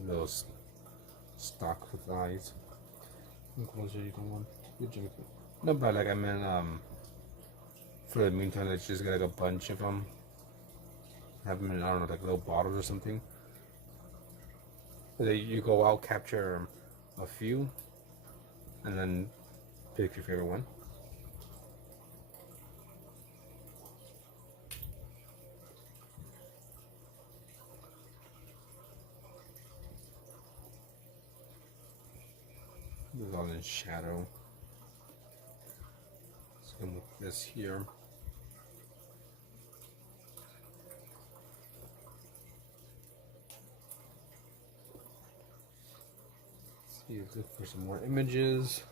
Those stock with eyes. Closer, you don't want. Good job. No, but like I meant, for the meantime, let's just get like a bunch of them. Have them in, I don't know, like little bottles or something. You go out, capture a few, and then pick your favorite one. This is all in shadow. Same with this here. Let's look for some more images.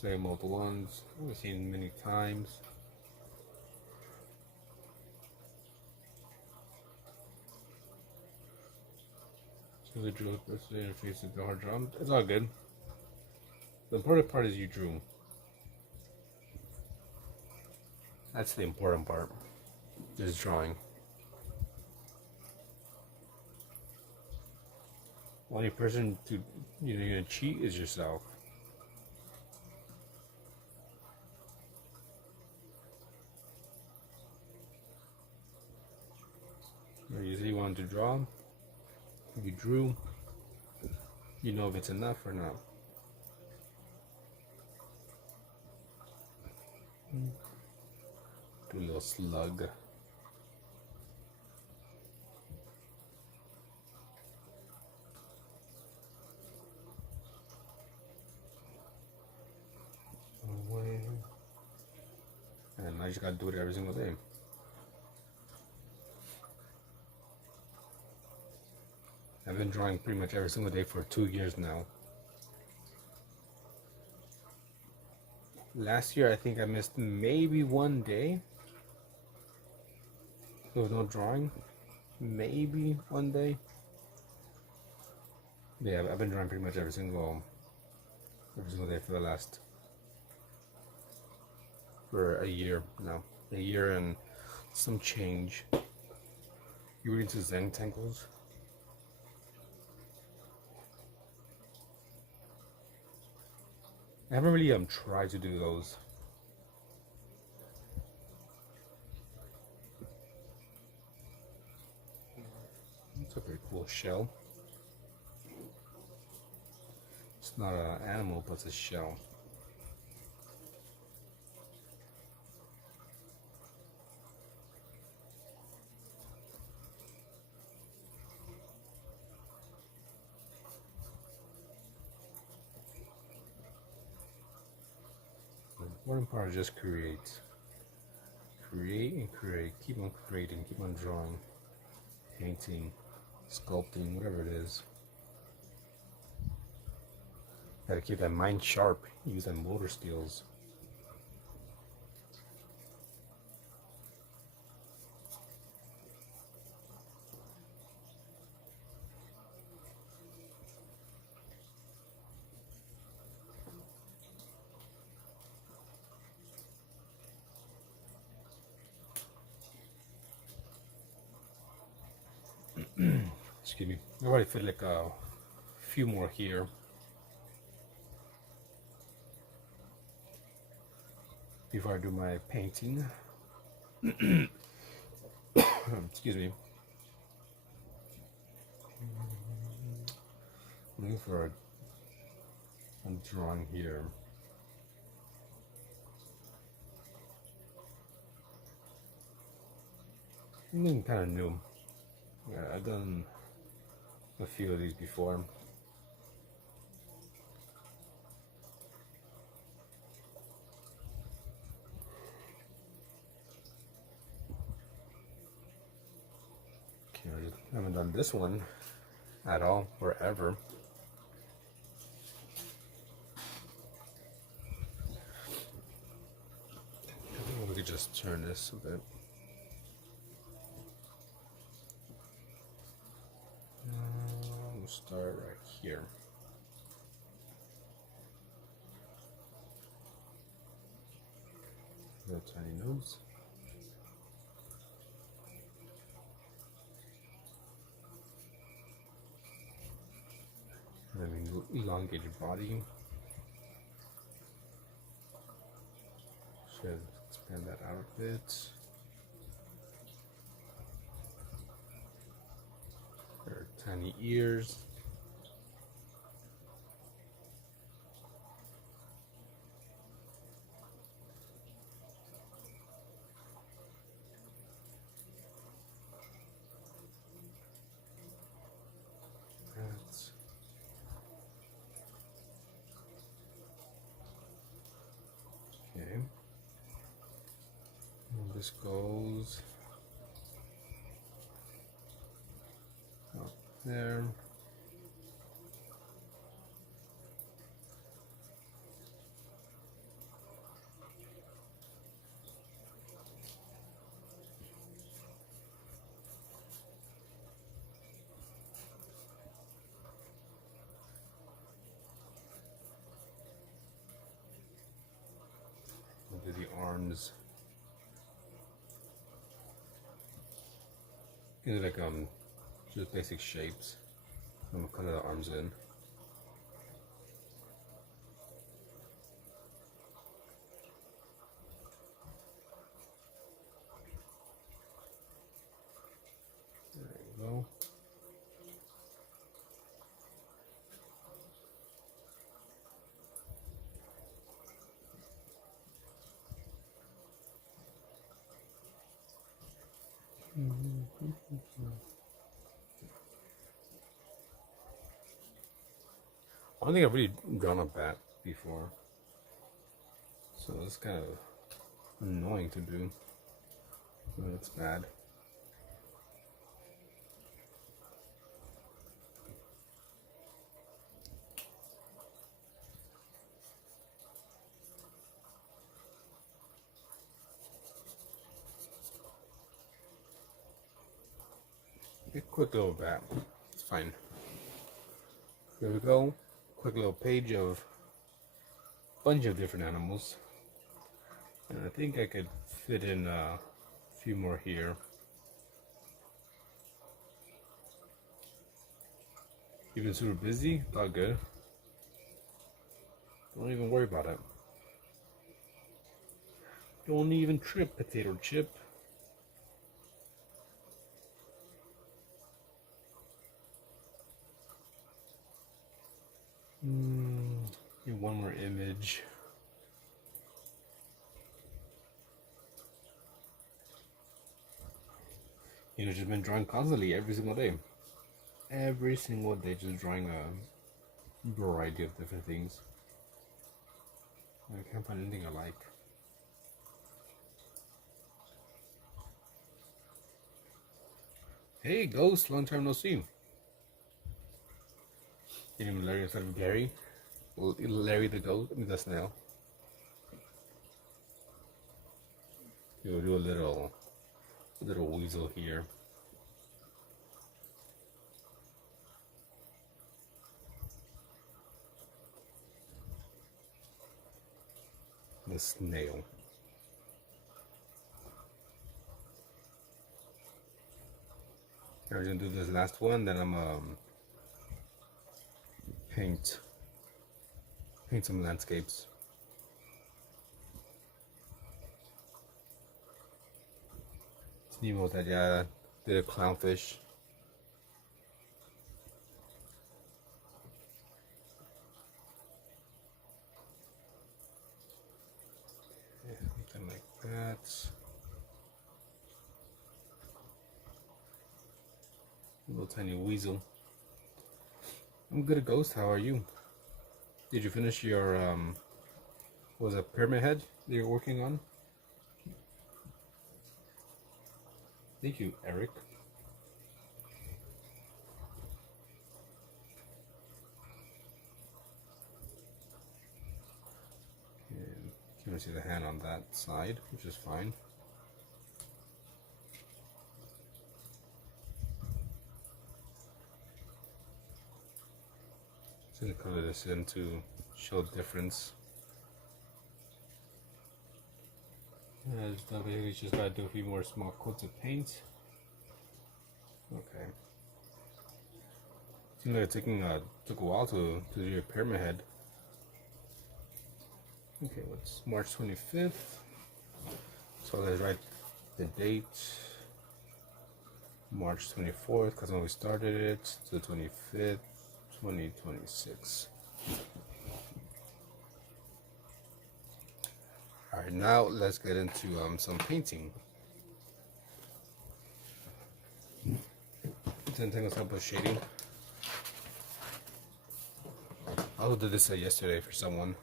Same old ones. I've seen many times. So the drill the interface with the hard drive. It's all good. The important part is you drew. That's the important part. Is drawing. Only person you're gonna cheat is yourself. You say you wanted to draw. You drew. You know if it's enough or not. Do a little slug. And I just gotta do it every single day. I've been drawing pretty much every single day for 2 years now. Last year I think I missed maybe one day. There was no drawing. Maybe one day. Yeah, I've been drawing pretty much every single day for a year now. A year and some change. You read into Zentangles? I haven't really tried to do those. It's a very cool shell. It's not an animal, but it's a shell. The important part is just create. Create and create. Keep on creating. Keep on drawing. Painting. sculpting, whatever it is. Gotta keep that mind sharp, use that motor skills. Excuse me. I already feel like a few more here. Before I do my painting. Excuse me. I'm looking for a drawing here. Something kind of new. Yeah, I've done a few of these before. Okay, I haven't done this one at all or ever. I think we could just turn this a bit. We'll start right here. Little tiny nose. And then elongated body. Should expand that out a bit. There are tiny ears. That's okay. And this goes up there. We'll do the arms. These are like just basic shapes. I'm gonna color the arms in. There you go. I don't think I've really drawn a bat before, so it's kind of annoying to do. So it's bad. A quick little bat, it's fine. There we go. Quick little page of a bunch of different animals, and I think I could fit in a few more here. You've been super busy? All good. Don't even worry about it. Don't even trip, potato chip. One more image. You know, just been drawing constantly every single day. Every single day, just drawing a variety of different things. I can't find anything I like. Hey, Ghost, long time no see. Getting Larry instead of Gary. Larry the goat, I mean the snail. You'll do a little weasel here. The snail. I'm gonna do this last one, then I'm paint some landscapes. Nemo that did a clownfish. Yeah, something like that. Little tiny weasel. I'm good at Ghost. How are you? Did you finish your what was it, Pyramid Head that you're working on? Thank you, Eric. And you can see the hand on that side, which is fine. So I'm gonna color this in to show the difference. Just gotta do a few more small coats of paint. Okay. Seems like it took a while to do your Pyramid Head. Okay, what's March 25th? So let's write the date. March 24th, because when we started it, to the 25th, 2026. Alright, now let's get into some painting. Didn't take us up with shading. I also did this yesterday for someone.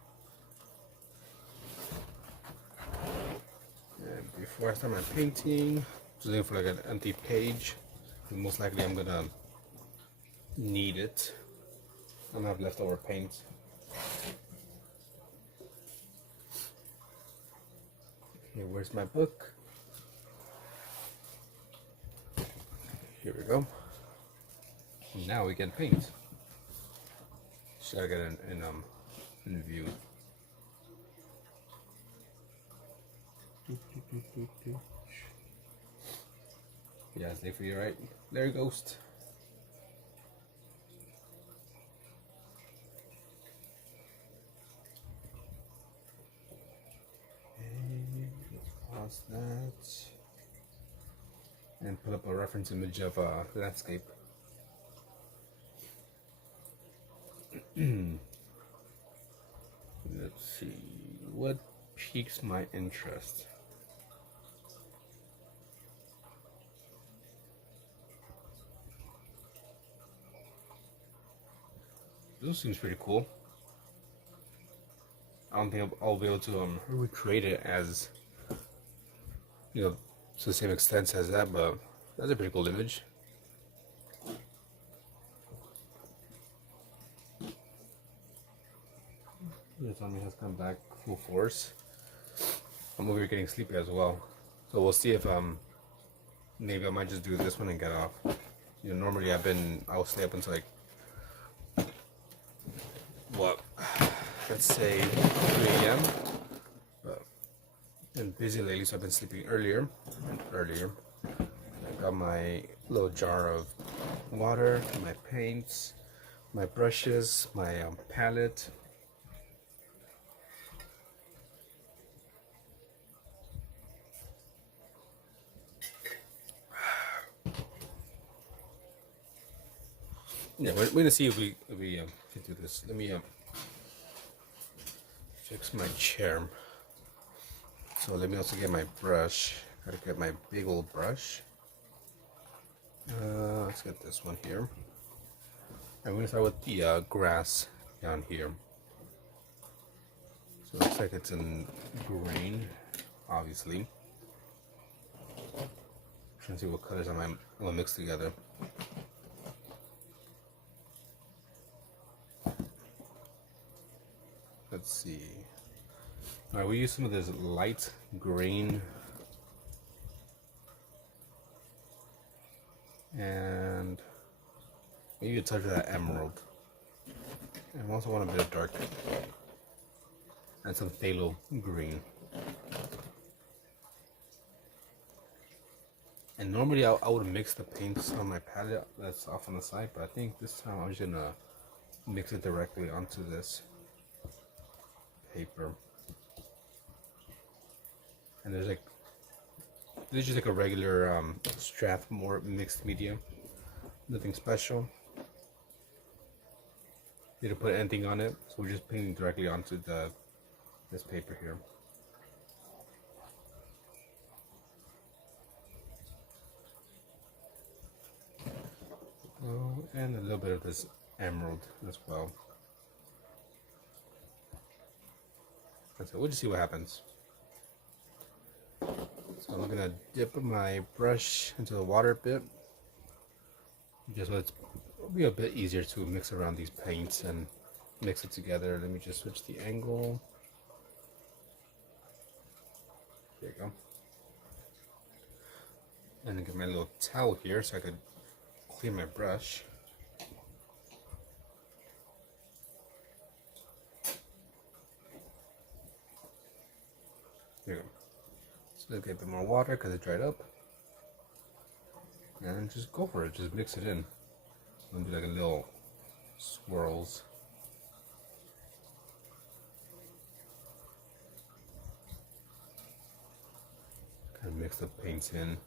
And before I start my painting, just looking for like an empty page. And most likely I'm gonna need it. I'm gonna have leftover paint. Okay, where's my book? Here we go. Now we can paint. Just gotta get in view. Yeah, stay for you, right? There, Ghost. Pause that and put up a reference image of landscape. Let's see what piques my interest. This seems pretty cool. I don't think I'll be able to recreate it as, you know, to the same extent as that, but that's a pretty cool image. The zombie has come back full force. I'm over here getting sleepy as well, so we'll see if maybe I might just do this one and get off. You know, normally I'll stay up until like what, let's say 3 a.m. But I'm busy lately, so I've been sleeping earlier and earlier. I got my little jar of water, my paints, my brushes, my palette. Yeah, we're gonna see if we can do this. Let me fix my chair. So let me also get my brush. Gotta get my big old brush. Let's get this one here. I'm gonna start with the grass down here. So it looks like it's in green, obviously. Trying to see what colors I might mix together. see. Alright, we use some of this light green and maybe a touch of that emerald. And I also want a bit of dark and some phthalo green. And normally I would mix the paints on my palette that's off on the side, but I think this time I'm just gonna mix it directly onto this paper. And there's this is just like a regular Strathmore mixed media, nothing special. Didn't put anything on it, so we're just painting directly onto this paper here. Oh, and a little bit of this emerald as well. That's it. We'll just see what happens. So I'm gonna dip my brush into the water a bit, just so it'll be a bit easier to mix around these paints and mix it together. Let me just switch the angle. There you go. And then get my little towel here so I could clean my brush. There you go. So let's get a bit more water because it dried up. And just go for it, just mix it in. And do like a little swirls. Kind of mix the paints in.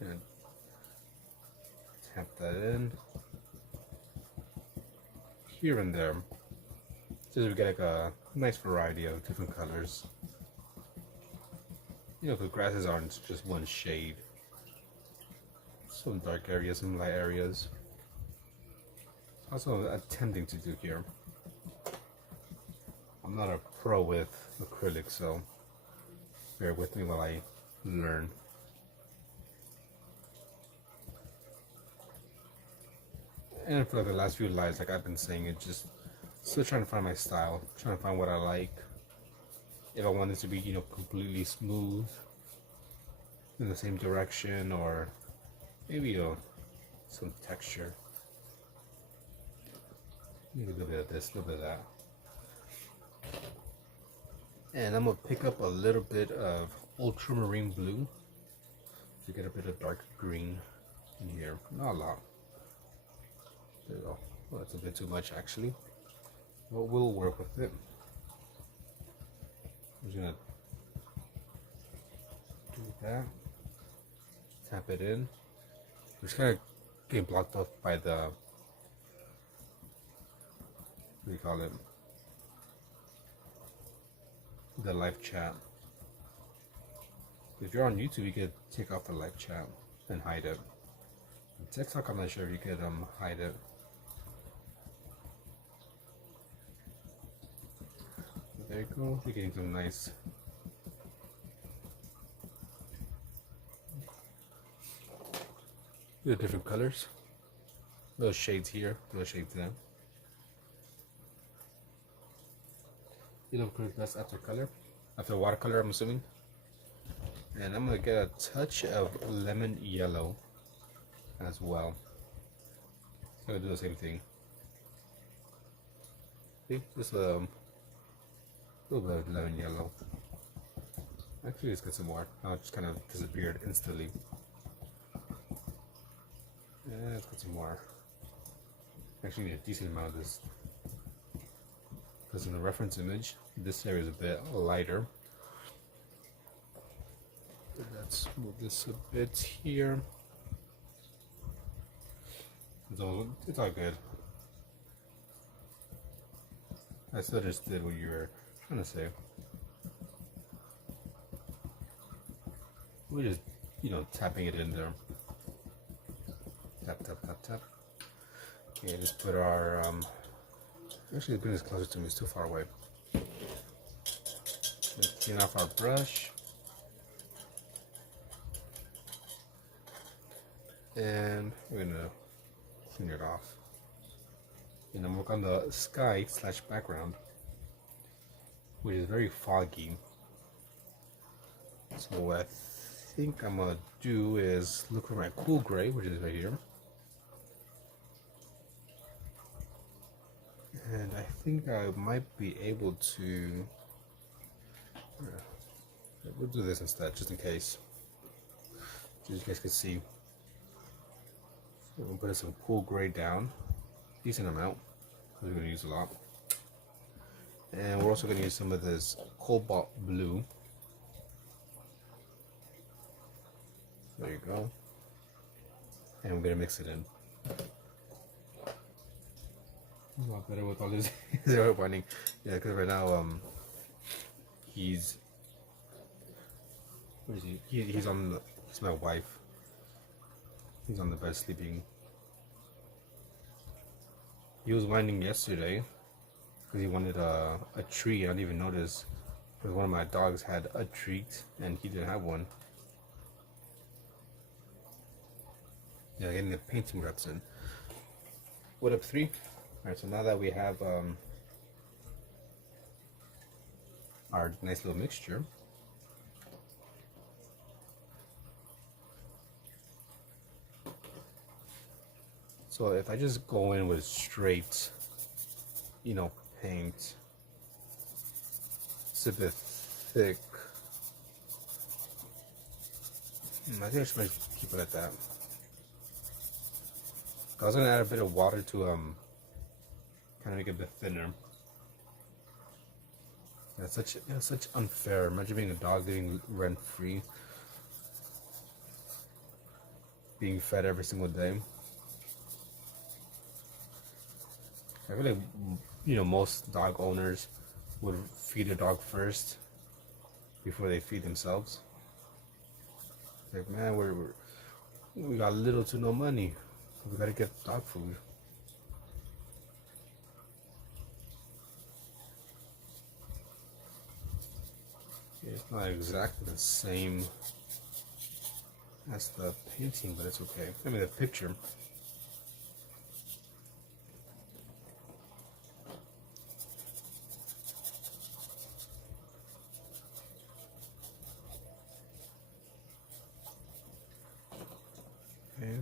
And tap that in here and there, so we get like a nice variety of different colors. You know, the grasses aren't just one shade. Some dark areas, some light areas. Also attempting to do here. I'm not a pro with acrylic, so bear with me while I learn. And for like the last few lives, like I've been saying, it just still trying to find my style, trying to find what I like. If I want it to be, you know, completely smooth in the same direction, or maybe some texture. Maybe a little bit of this, a little bit of that. And I'm gonna pick up a little bit of ultramarine blue to get a bit of dark green in here. Not a lot. There we go. Well, that's a bit too much actually, but we'll work with it. I'm just gonna do that. Tap it in. It's kind of getting blocked off by the, what do you call it? The live chat. If you're on YouTube, you could take off the live chat and hide it. On TikTok, I'm not sure if you could hide it. There you go. You're getting some nice different colors. Little shades here, little shades there. Yellow acrylic dust after color, after watercolor, I'm assuming. And I'm gonna get a touch of lemon yellow as well. So I'm gonna do the same thing. See, just a little bit of lemon yellow. Actually, let's get some more. Now it just kind of disappeared instantly. Yeah, let's get some more. Actually, need a decent amount of this. Because in the reference image, this area is a bit lighter. Let's move this a bit here. It's all good. I still just did what you were trying to say. We're just, you know, tapping it in there. Tap, tap, tap, tap. Okay, just put our, actually bring this closer to me, it's too far away. Let's clean off our brush. And we're gonna clean it off. and I'm working on the sky slash background, which is very foggy. So what I think I'm gonna do is look for my cool gray, which is right here. And I think I might be able to, we'll do this instead, just in case. So you guys can see. So we'll put some cool gray down, decent amount, because we're going to use a lot. And we're also going to use some of this cobalt blue. There you go. And we're going to mix it in. A lot better with all this zero binding. Yeah, because right now, he's, where is he? He's on the, he's my wife. He's on the bed sleeping. He was whining yesterday because he wanted a treat. I didn't even notice because one of my dogs had a treat and he didn't have one. Yeah, getting the painting reps in. What up, 3? Alright, so now that we have our nice little mixture, so if I just go in with straight, you know, paint, it's a bit thick. I think I should keep it at that. I was gonna add a bit of water to kind of make it a bit thinner. Yeah, such unfair. Imagine being a dog living rent free, being fed every single day. I feel like, you know, most dog owners would feed a dog first before they feed themselves. Like, man, we got little to no money. We gotta get dog food. It's not exactly the same as the painting, but it's okay. I mean, the picture. Okay.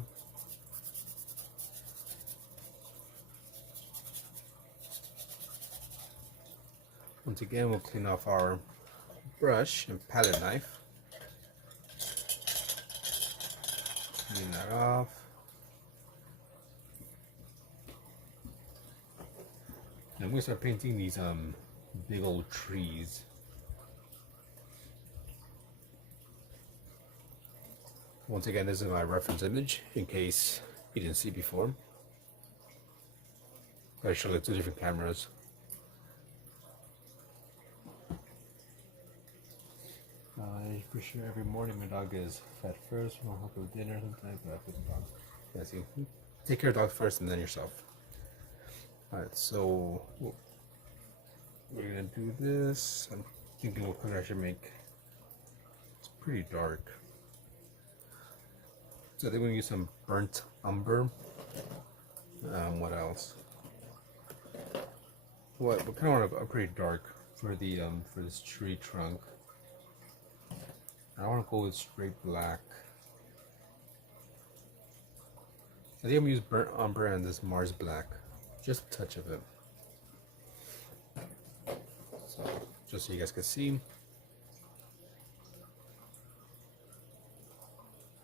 Once again, we'll clean off our brush and palette knife. Clean that off. And I'm gonna start painting these big old trees. Once again, this is my reference image in case you didn't see before. I showed it 2 different cameras. For sure, every morning my dog is fed first. We'll help with dinner sometimes, but I feed the dog. Yeah, see, take care of dog first and then yourself. Alright, so we're gonna do this. I'm thinking what color I should make. It's pretty dark. So I think we're gonna use some burnt umber. What else? What we kind of want a pretty dark for the for this tree trunk. I don't want to go with straight black. I think I'm gonna use burnt umber and this Mars black, just a touch of it. So just so you guys can see.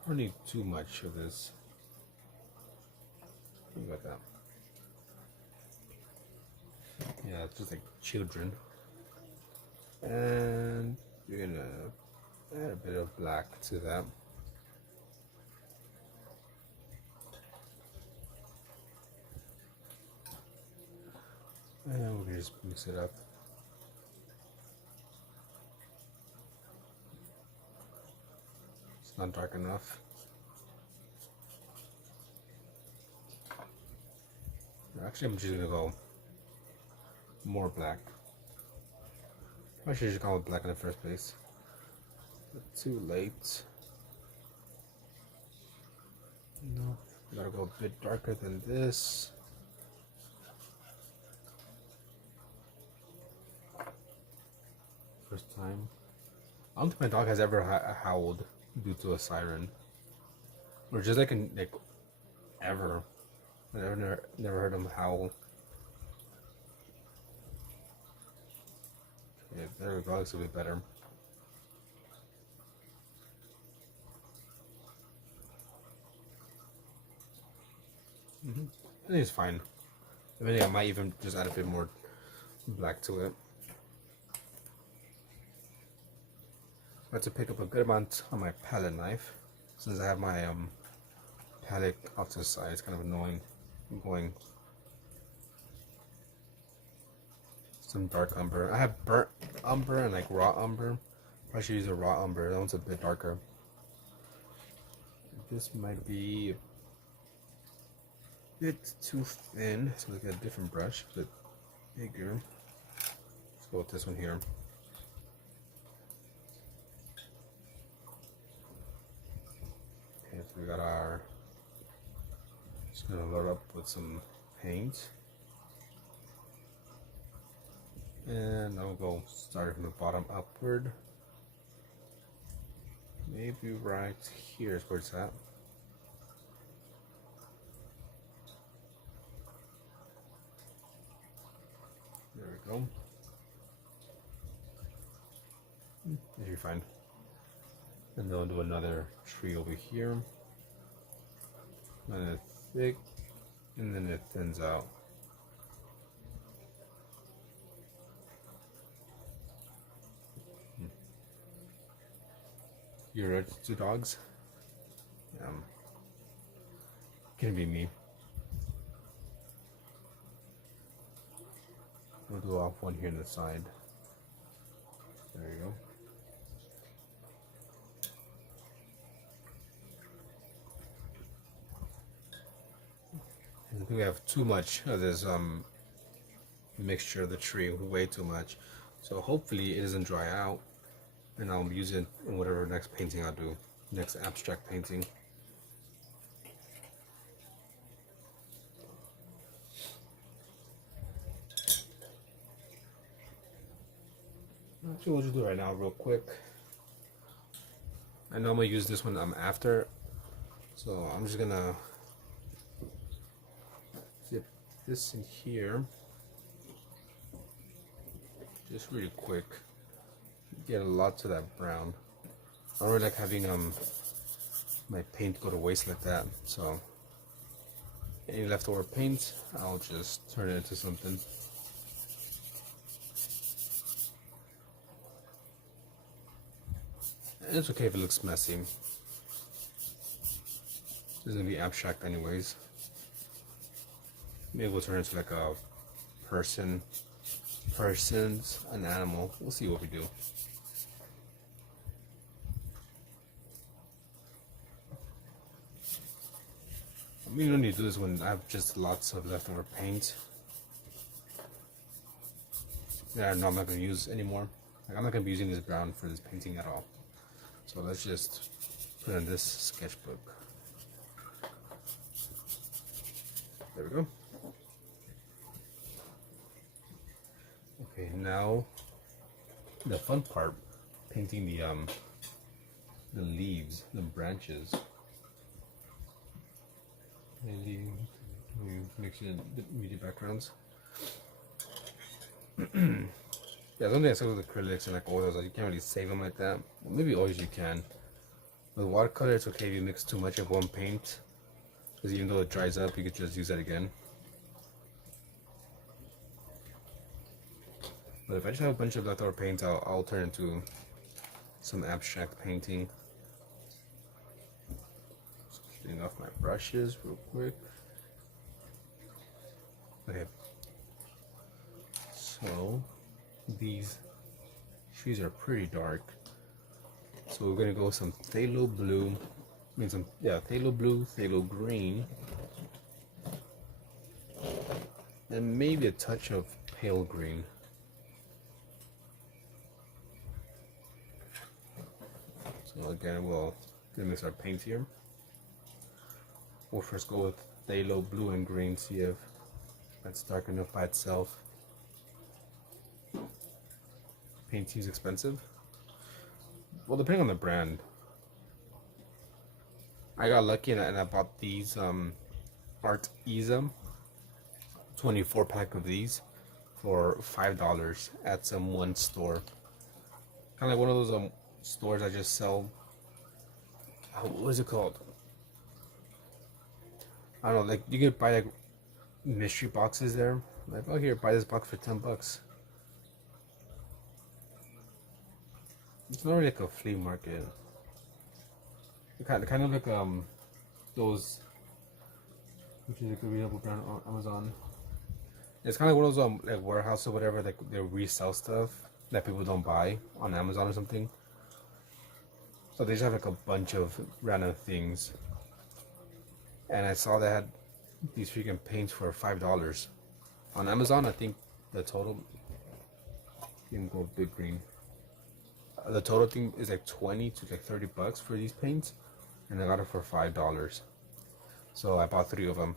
I don't need too much of this. Think about that. Yeah, it's just like children. And you're gonna add a bit of black to that. And we can just mix it up. It's not dark enough. Actually, I'm just gonna go more black. I should have just gone with black in the first place. But too late. No, gotta go a bit darker than this. first time. I don't think my dog has ever howled due to a siren, or just like ever. I never heard him howl. Okay, there we go. Looks a bit better. I think it's fine. If anything, I might even just add a bit more black to it. I had to pick up a good amount on my palette knife since I have my palette off to the side. It's kind of annoying. I'm going some dark umber. I have burnt umber and like raw umber. I should use a raw umber. That one's a bit darker. This might be a bit too thin, so look at a different brush, a bit bigger. Let's go with this one here. Okay, so we got our. Just gonna load up with some paint, and I'll go start from the bottom upward. Maybe right here is where it's at. There we go. If you're fine. And then I'll do another tree over here. And it's thick, and then it thins out. You're right, two dogs? Can be me. We'll do off one here on the side. There you go. I think we have too much of this mixture of the tree, way too much. So hopefully it doesn't dry out, and I'll use it in whatever next painting I'll do, next abstract painting. Actually, we'll just do it right now, real quick. I know I'm gonna use this one after, so I'm just gonna dip this in here, just really quick. Get a lot to that brown. I don't really like having my paint go to waste like that. So any leftover paint, I'll just turn it into something. And it's okay if it looks messy. It's gonna be abstract anyways. Maybe we'll turn it into like a persons, an animal. We'll see what we do. I mean, you don't need to do this when I have just lots of leftover paint that I know I'm not going to use anymore. Like, I'm not going to be using this brown for this painting at all. So let's just put in this sketchbook. There we go. Okay, now the fun part, painting the leaves, the branches. Maybe mixing the media backgrounds. Yeah, something I saw with acrylics and like oils, like you can't really save them like that. Well, maybe oils you can. With watercolor, it's okay if you mix too much of one paint, because even though it dries up, you could just use that again. But if I just have a bunch of leftover paints, I'll turn into some abstract painting. Just cleaning off my brushes real quick. Okay. So these trees are pretty dark. So we're gonna go with some phthalo blue. Phthalo blue, phthalo green, and maybe a touch of pale green. So again, we'll mix our paint here. We'll first go with phthalo blue and green, see if that's dark enough by itself. paint seems expensive. Well, depending on the brand. I got lucky and I bought these Art Ism 24 pack of these for $5 at some one store. Kind of like one of those stores that just sell. What is it called? I don't know. Like you could buy like mystery boxes there. Like, oh, here, buy this box for $10. It's not really like a flea market. It kind of like those, which is like a available brand on Amazon. It's kind of like one of those like warehouse or whatever, like they resell stuff that people don't buy on Amazon or something. So they just have like a bunch of random things. And I saw they had these freaking paints for $5 on Amazon. I think the total, you can go big green. The total thing is like 20 to like $30 for these paints, and I got it for $5. So I bought 3 of them.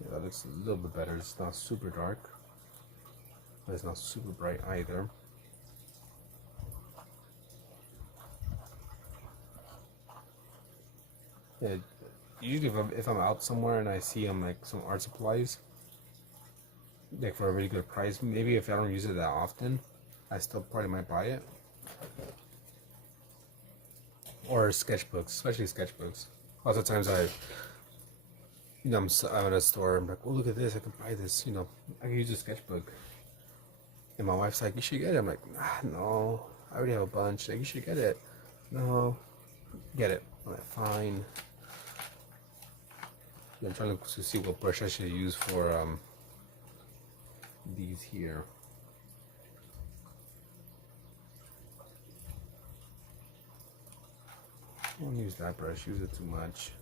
Yeah, that looks a little bit better. It's not super dark, but it's not super bright either. Yeah, usually if I'm out somewhere and I see like some art supplies, like for a really good price, maybe if I don't use it that often, I still probably might buy it. Or sketchbooks, especially sketchbooks. Lots of times I'm at a store, I'm like, oh, look at this, I can buy this, I can use a sketchbook. And my wife's like, you should get it. I'm like, no, I already have a bunch. Like, you should get it. No, get it. I'm like, fine. Yeah, I'm trying to see what brush I should use for these here. I don't use that brush, use it too much.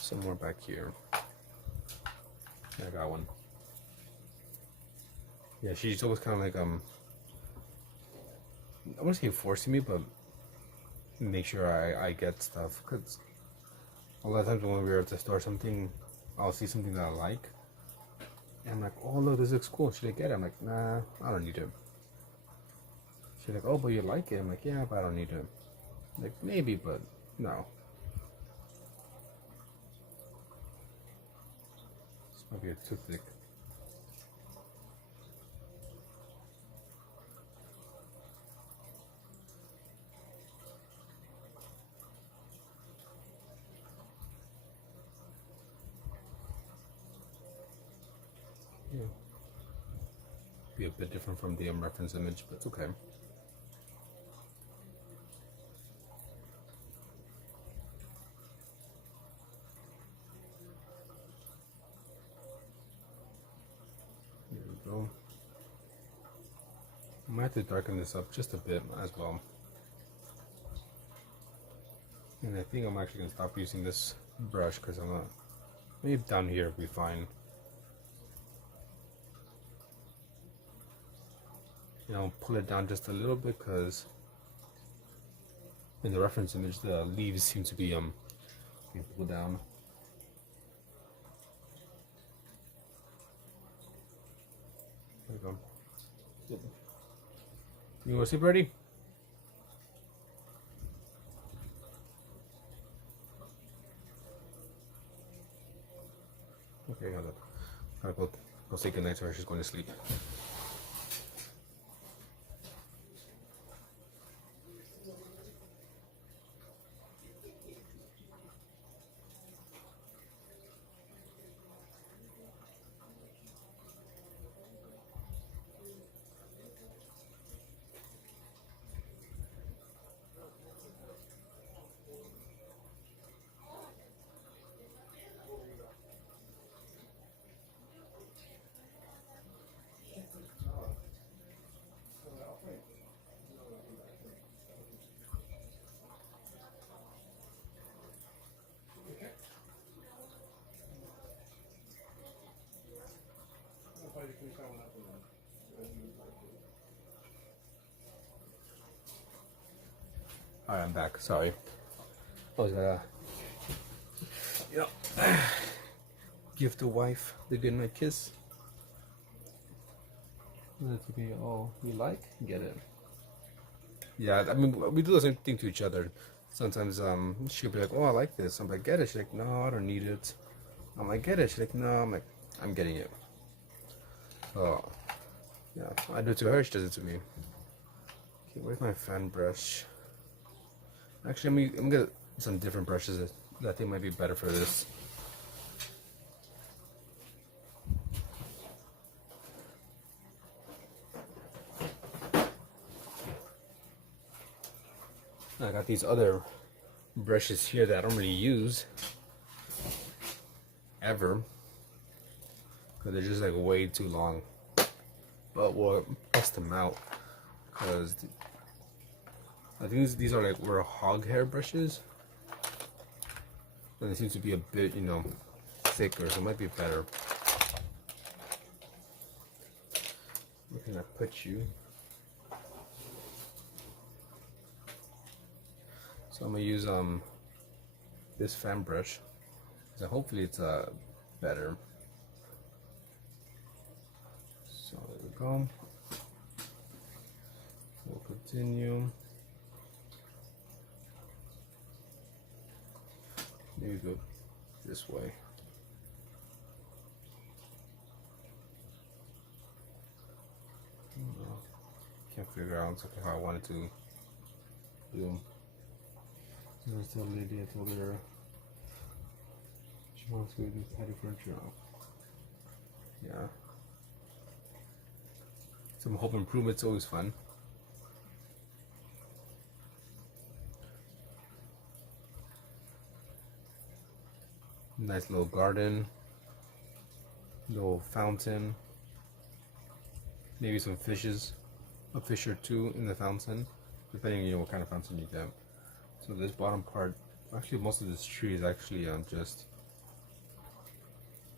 Somewhere back here. I got one. Yeah, she's always kind of like I want to say forcing me, but make sure I get stuff, because a lot of times when we're at the store, I'll see something that I like, and I'm like, oh look, this looks cool, should I get it? I'm like, nah, I don't need it. She's like, oh, but you like it? I'm like, yeah, but I don't need it. Like, maybe, but no. This might be too thick. Yeah. Be a bit different from the reference image, but it's okay. There we go. I might have to darken this up just a bit as well. And I think I'm actually going to stop using this brush because I'm not. Maybe down here will be fine. Pull it down just a little bit because in the reference image the leaves seem to be being pulled down. There we go. You want to sleep ready? Okay, gotta go say goodnight to her. She's going to sleep. Alright, I'm back. Sorry. I was give the wife the goodnight kiss. That to be all you like, get it. Yeah, I mean, we do the same thing to each other. Sometimes she'll be like, oh, I like this. I'm like, get it. She's like, no, I don't need it. I'm like, get it. She's like, no. I'm like, I'm getting it. So yeah, I do it to her, she does it to me. Okay, where's my fan brush? Actually, I'm gonna get some different brushes that I think might be better for this. I got these other brushes here that I don't really use ever because they're just like way too long. But we'll bust them out because I think these are like hog hair brushes, and they seem to be a bit, you know, thicker, so it might be better. Where can I put you? So I'm gonna use this fan brush. So hopefully it's better. So there we go. We'll continue. Maybe go this way. Can't figure out exactly how I wanted to do. There's the lady I told her she wants to do patio furniture. Yeah. Some home improvements always fun. Nice little garden, little fountain, maybe some fishes, a fish or two in the fountain, depending, you know, what kind of fountain you get. So this bottom part, actually most of this tree is actually just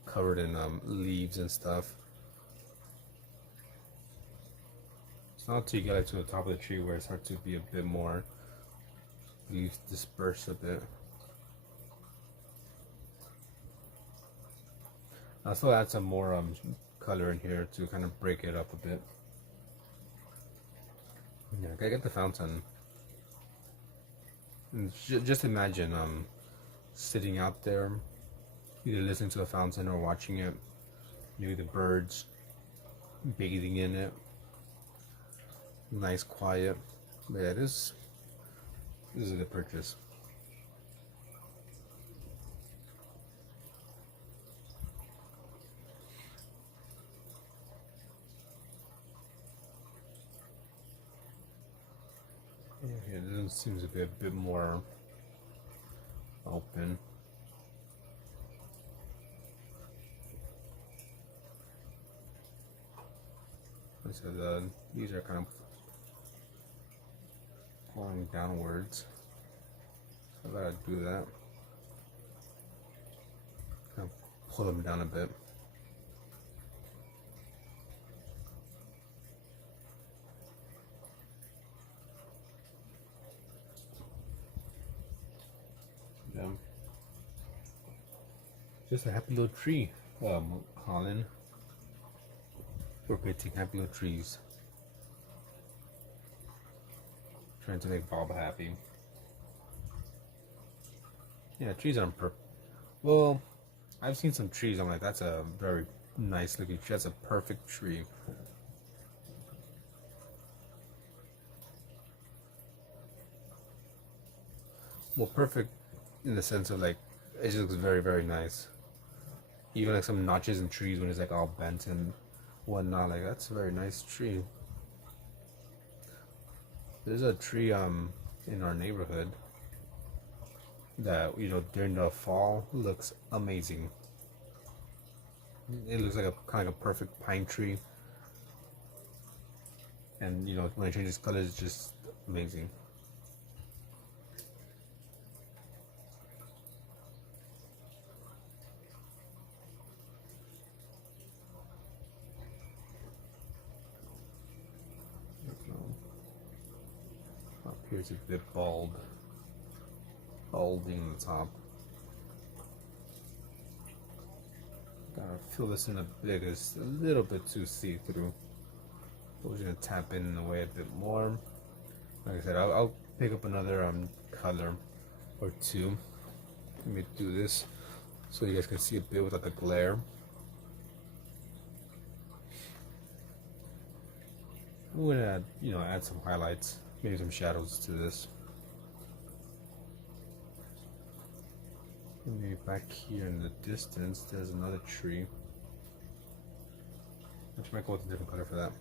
covered in leaves and stuff. It's not until you get like to the top of the tree where it starts to be a bit more leaves dispersed a bit. I'll still add some more color in here to kind of break it up a bit. Yeah, I gotta get the fountain. And just imagine sitting out there, either listening to the fountain or watching it. Maybe the birds bathing in it. Nice, quiet. But yeah, this is a good purchase. Yeah, this seems to be a bit more open. So these are kind of falling downwards. So I gotta do that. Kind of pull them down a bit. Yeah. Just a happy little tree, Colin. We're painting happy little trees. Trying to make Bob happy. Yeah, trees aren't well, I've seen some trees, I'm like, that's a very nice looking tree. That's a perfect tree. Well, perfect in the sense of like, it just looks very, very nice. Even like some notches in trees when it's like all bent and whatnot, like that's a very nice tree. There's a tree in our neighborhood that, you know, during the fall looks amazing. It looks like a kind of a perfect pine tree, and you know, when it changes colors, it's just amazing. Up here It's a bit bald. Balding on the top. Gotta fill this in a bit. It's a little bit too see-through. So we're gonna tap in the way a bit more. Like I said, I'll pick up another color or two. Let me do this so you guys can see a bit without the glare. I'm gonna add some highlights, maybe some shadows to this. Maybe back here in the distance, there's another tree. Which might go with a different color for that.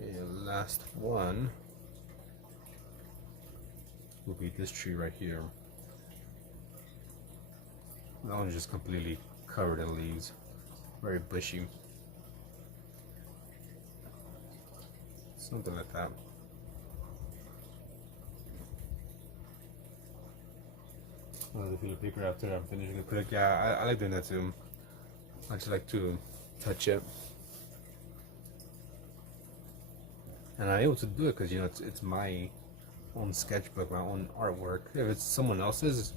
Okay, last one will be this tree right here. That one's just completely covered in leaves, very bushy. Something like that. Another piece of paper after I'm finishing the project. Yeah, I like doing that too. I just like to touch it, and I'm able to do it because it's my own sketchbook, my own artwork. If it's someone else's,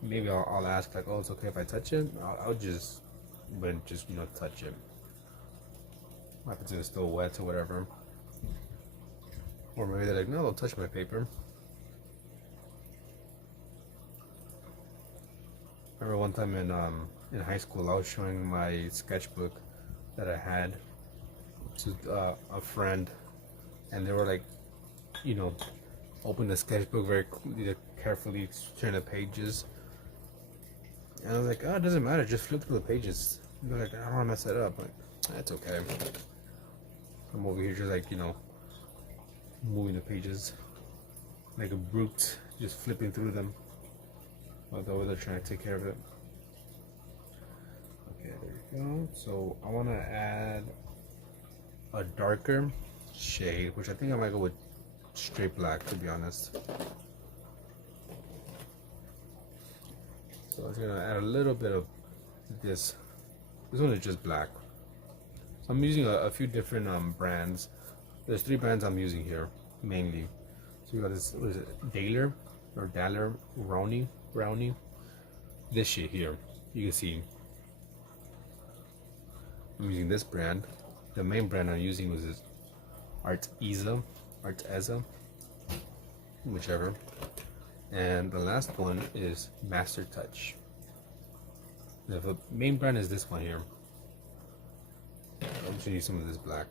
maybe I'll ask like, oh, it's okay if I touch it. I'll just wouldn't just touch it. What happens if it's still wet or whatever? Or maybe they're like, no, don't touch my paper. I remember one time in high school, I was showing my sketchbook that I had to a friend, and they were like, open the sketchbook very carefully, turn the pages, and I was like, oh, it doesn't matter, just flip through the pages. And they're like, I don't want to mess that up. I'm like, that's okay. I'm over here just like moving the pages like a brute, just flipping through them. Although they're trying to take care of it. Okay, there we go. So I want to add a darker shade, which I think I might go with straight black, to be honest. So I'm gonna add a little bit of this. This one is just black. So I'm using a few different brands. There's 3 brands I'm using here mainly. So we got this, what is it, Daler or Daler Brownie. This shit here, you can see I'm using this brand. The main brand I'm using was this Arteza, whichever. And the last one is Master Touch. The main brand is this one here. I'm just gonna use some of this black.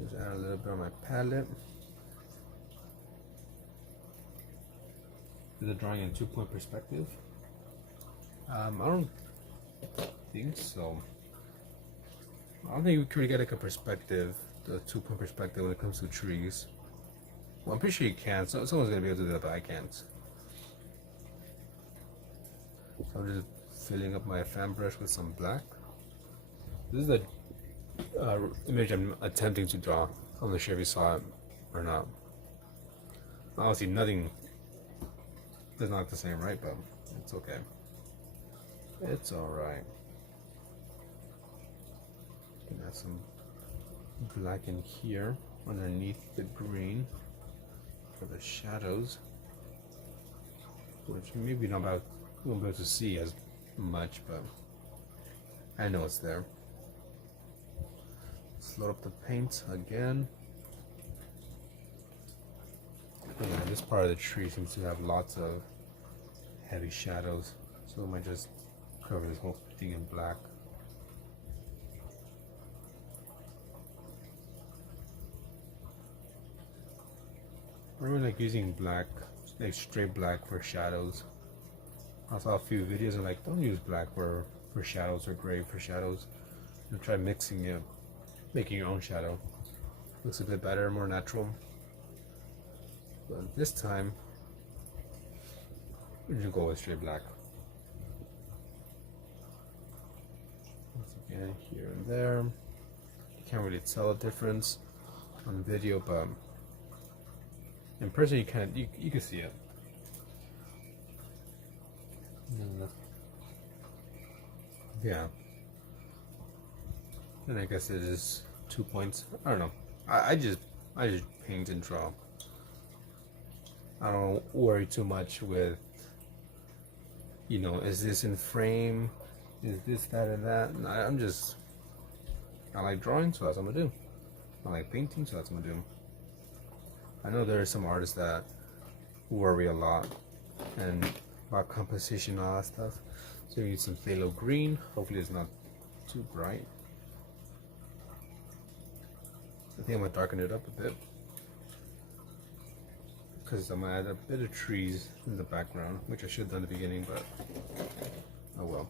Just add a little bit on my palette. Is it drawing in 2-point perspective? I don't think so. I don't think we can really get like a perspective, the 2-point perspective when it comes to trees. Well, I'm pretty sure you can. So someone's gonna be able to do that, but I can't. So I'm just filling up my fan brush with some black. This is the image I'm attempting to draw. I'm not sure if you saw it or not. Obviously, nothing. It's not the same, right? But it's okay. It's alright. Add some black in here underneath the green for the shadows, which maybe not about we won't be able to see as much, but I know it's there. Let's load up the paint again. Yeah, this part of the tree seems to have lots of heavy shadows, so I might just cover this whole thing in black. I really like using black, like straight black for shadows. I saw a few videos and like, don't use black for shadows or gray for shadows. And try mixing it, making your own shadow. Looks a bit better, more natural. But this time, we're gonna go with straight black. Once again, here and there. You can't really tell a difference on video, but in person you can see it. Yeah. And I guess it is 2 points. I don't know. I I just paint and draw. I don't worry too much with, you know, is this in frame? Is this, that, and that? And I like drawing, so that's what I'm gonna do. I like painting, so that's what I'm gonna do. I know there are some artists that worry a lot and about composition and all that stuff. So you need some phthalo green. Hopefully it's not too bright. I think I'm gonna darken it up a bit because I'm gonna add a bit of trees in the background, which I should have done at the beginning, but oh well.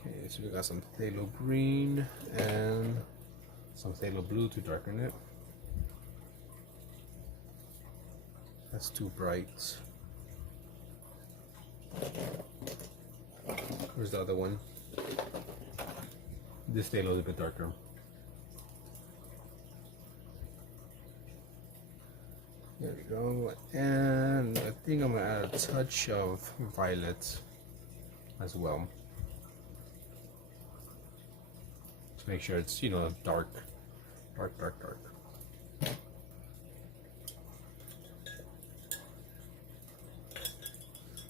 Okay, so we got some phthalo green and some phthalo blue to darken it. That's too bright. Where's the other one? This phthalo is a bit darker. There we go. And I think I'm gonna add a touch of violet as well. To make sure it's, you know, dark. Dark, dark, dark.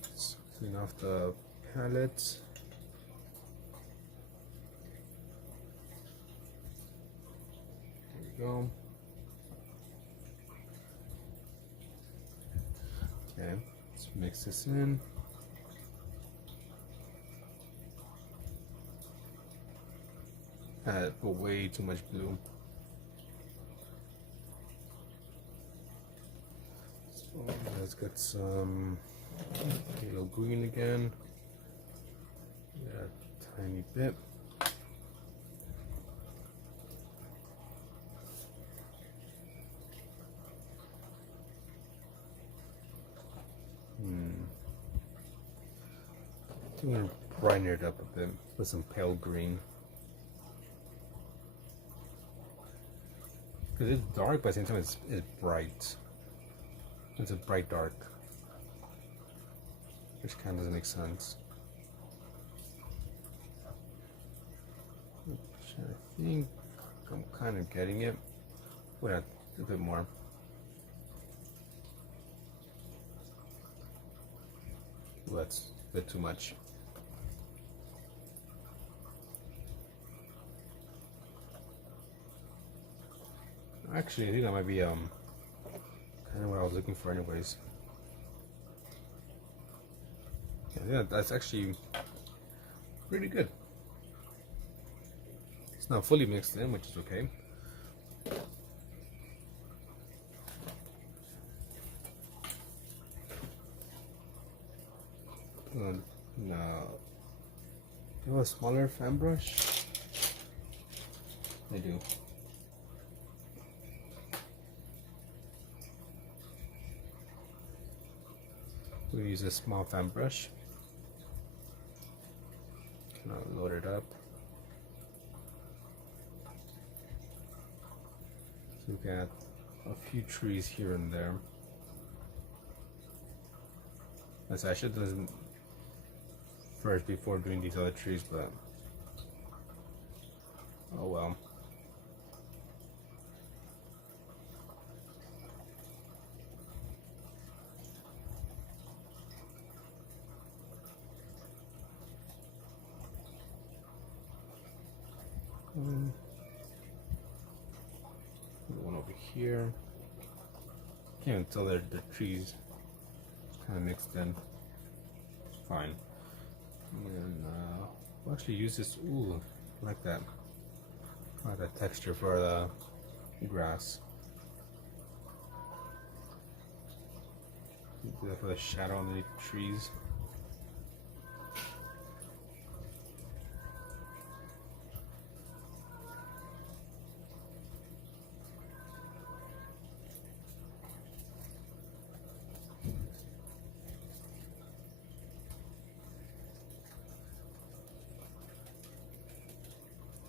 Let's clean off the palette. There we go. Okay, let's mix this in. Put way too much blue. So let's get some phthalo green again. Yeah, tiny bit. I'm gonna brighten it up a bit with some pale green. Because it's dark, but at the same time it's bright. It's a bright dark. Which kind of doesn't make sense. Which I think I'm kind of getting it. Wait, a bit more. Well, that's a bit too much. Actually, I think that might be kind of what I was looking for anyways. Yeah, that's actually pretty good. It's not fully mixed in, which is okay. Now, do you have a smaller fan brush? I do. We'll use a small fan brush. Kind of load it up. So we got a few trees here and there. I should do this first before doing these other trees, but oh well. One over here. Can't even tell the trees kind of mixed in. Fine. And we'll actually use this. Ooh, I like that. I like that texture for the grass. Do that for the shadow on the trees.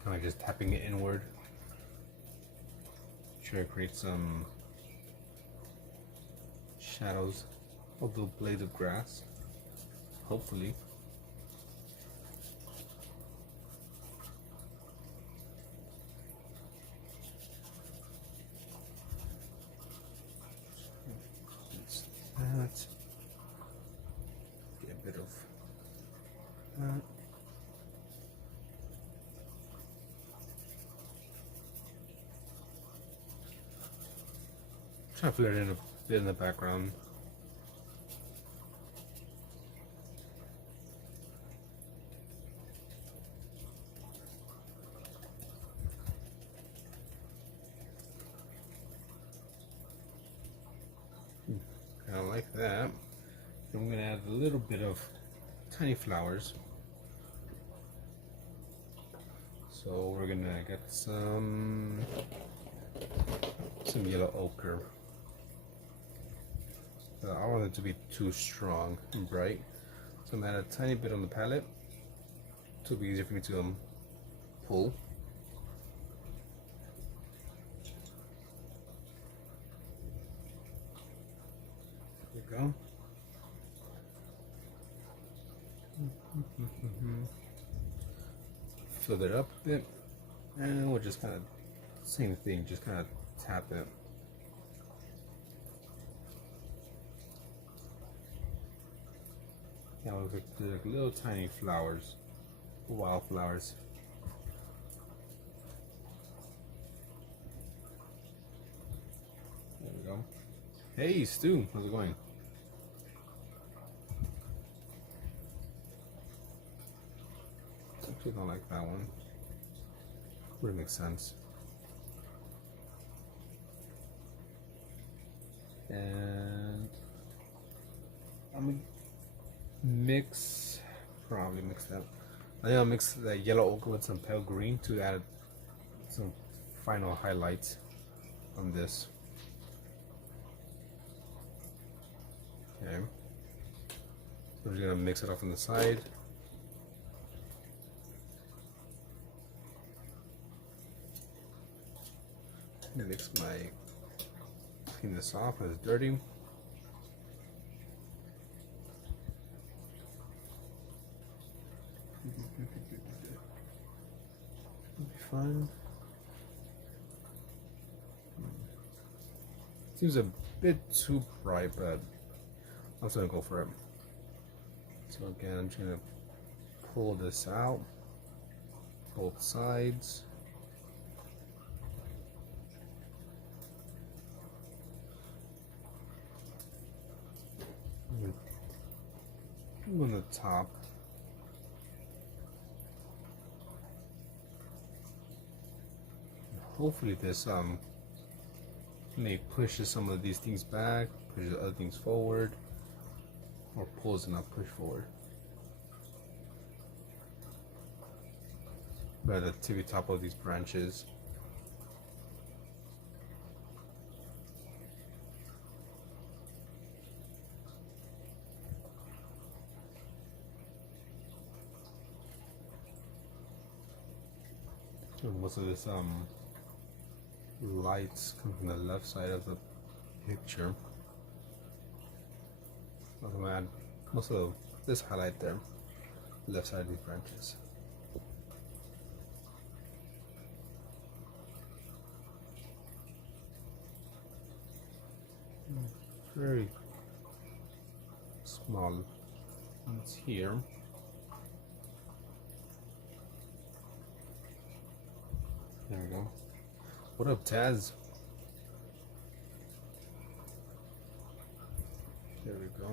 Kind of just tapping it inward. Try to create some shadows of the blades of grass. Hopefully. that. Get a bit of that. Try to fill it in a bit in the background. Kind of like that. I'm gonna add a little bit of tiny flowers. So we're gonna get some yellow ochre. I don't want it to be too strong and bright, so I'm gonna add a tiny bit on the palette to be easier for me to pull. There we go. Fill it up a bit, and we'll just kind of same thing, just kind of tap it. Now look like little tiny flowers, wildflowers. There we go. Hey Stu, how's it going? Actually don't like that one. Wouldn't make sense. And I'm gonna probably mix that. I think I'll mix the yellow ochre with some pale green to add some final highlights on this. Okay. So we're just gonna mix it off on the side. I'm gonna clean this off because it's dirty. It'll be fun. Seems a bit too bright, but I'm just gonna go for it. So again, I'm trying to pull this out, both sides. On the top. Hopefully this may pushes some of these things back, pushes other things forward, or pulls and not push forward. By the tippy top of these branches. And most of this lights come from the left side of the picture. I'm gonna add most of this highlight there, left side of these branches. Very small ones here. There we go. What up, Taz? There we go.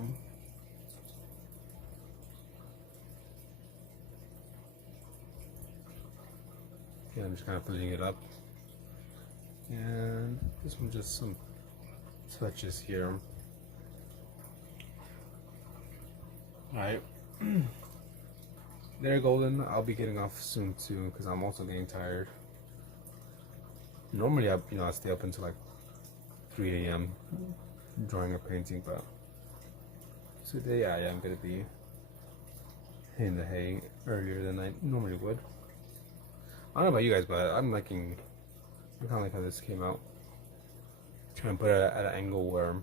Yeah, I'm just kind of putting it up. And this one just some touches here. Alright. They're golden. I'll be getting off soon too because I'm also getting tired. Normally I stay up until like 3 a.m. drawing or painting, but today I am gonna be in the hay earlier than I normally would. I don't know about you guys, but I kind of like how this came out. Trying to put it at an angle where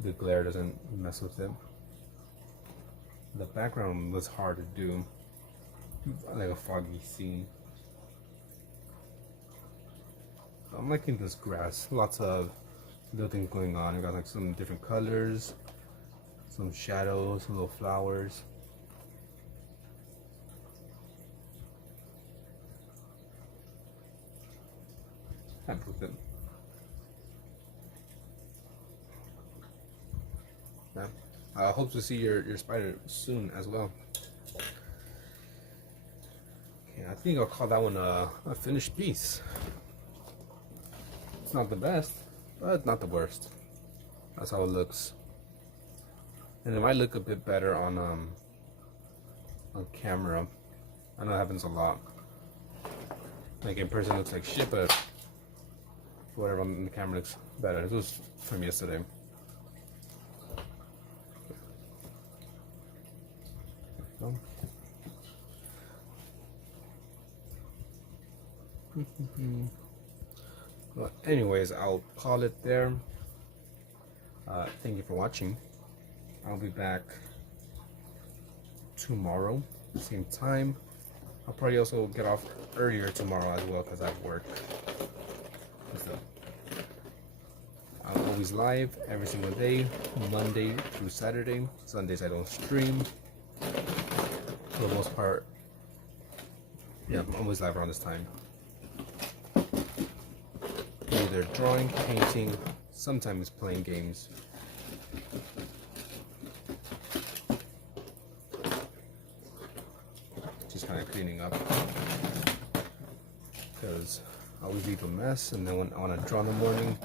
the glare doesn't mess with it. The background was hard to do, like a foggy scene. I'm liking this grass, lots of little things going on. We got like some different colors, some shadows, some little flowers. Happy with it. Yeah. I hope to see your spider soon as well. Okay, I think I'll call that one a finished piece. It's not the best, but not the worst. That's how it looks. And it might look a bit better on camera. I know it happens a lot. Like in person it looks like shit, but whatever on the camera looks better. This was from yesterday. Well, anyways, I'll call it there. Thank you for watching. I'll be back tomorrow, same time. I'll probably also get off earlier tomorrow as well because I have work. So, I'm always live every single day, Monday through Saturday. Sundays I don't stream. For the most part, yeah, I'm always live around this time. Either drawing, painting, sometimes playing games. Just kind of cleaning up because I always leave a mess, and then when I want to draw in the morning,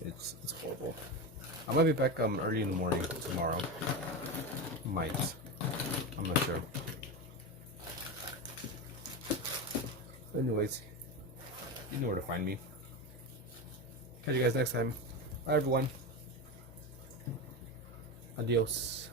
it's horrible. I might be back early in the morning tomorrow. Might. I'm not sure. Anyways, you know where to find me. Catch you guys next time. Bye everyone. Adios.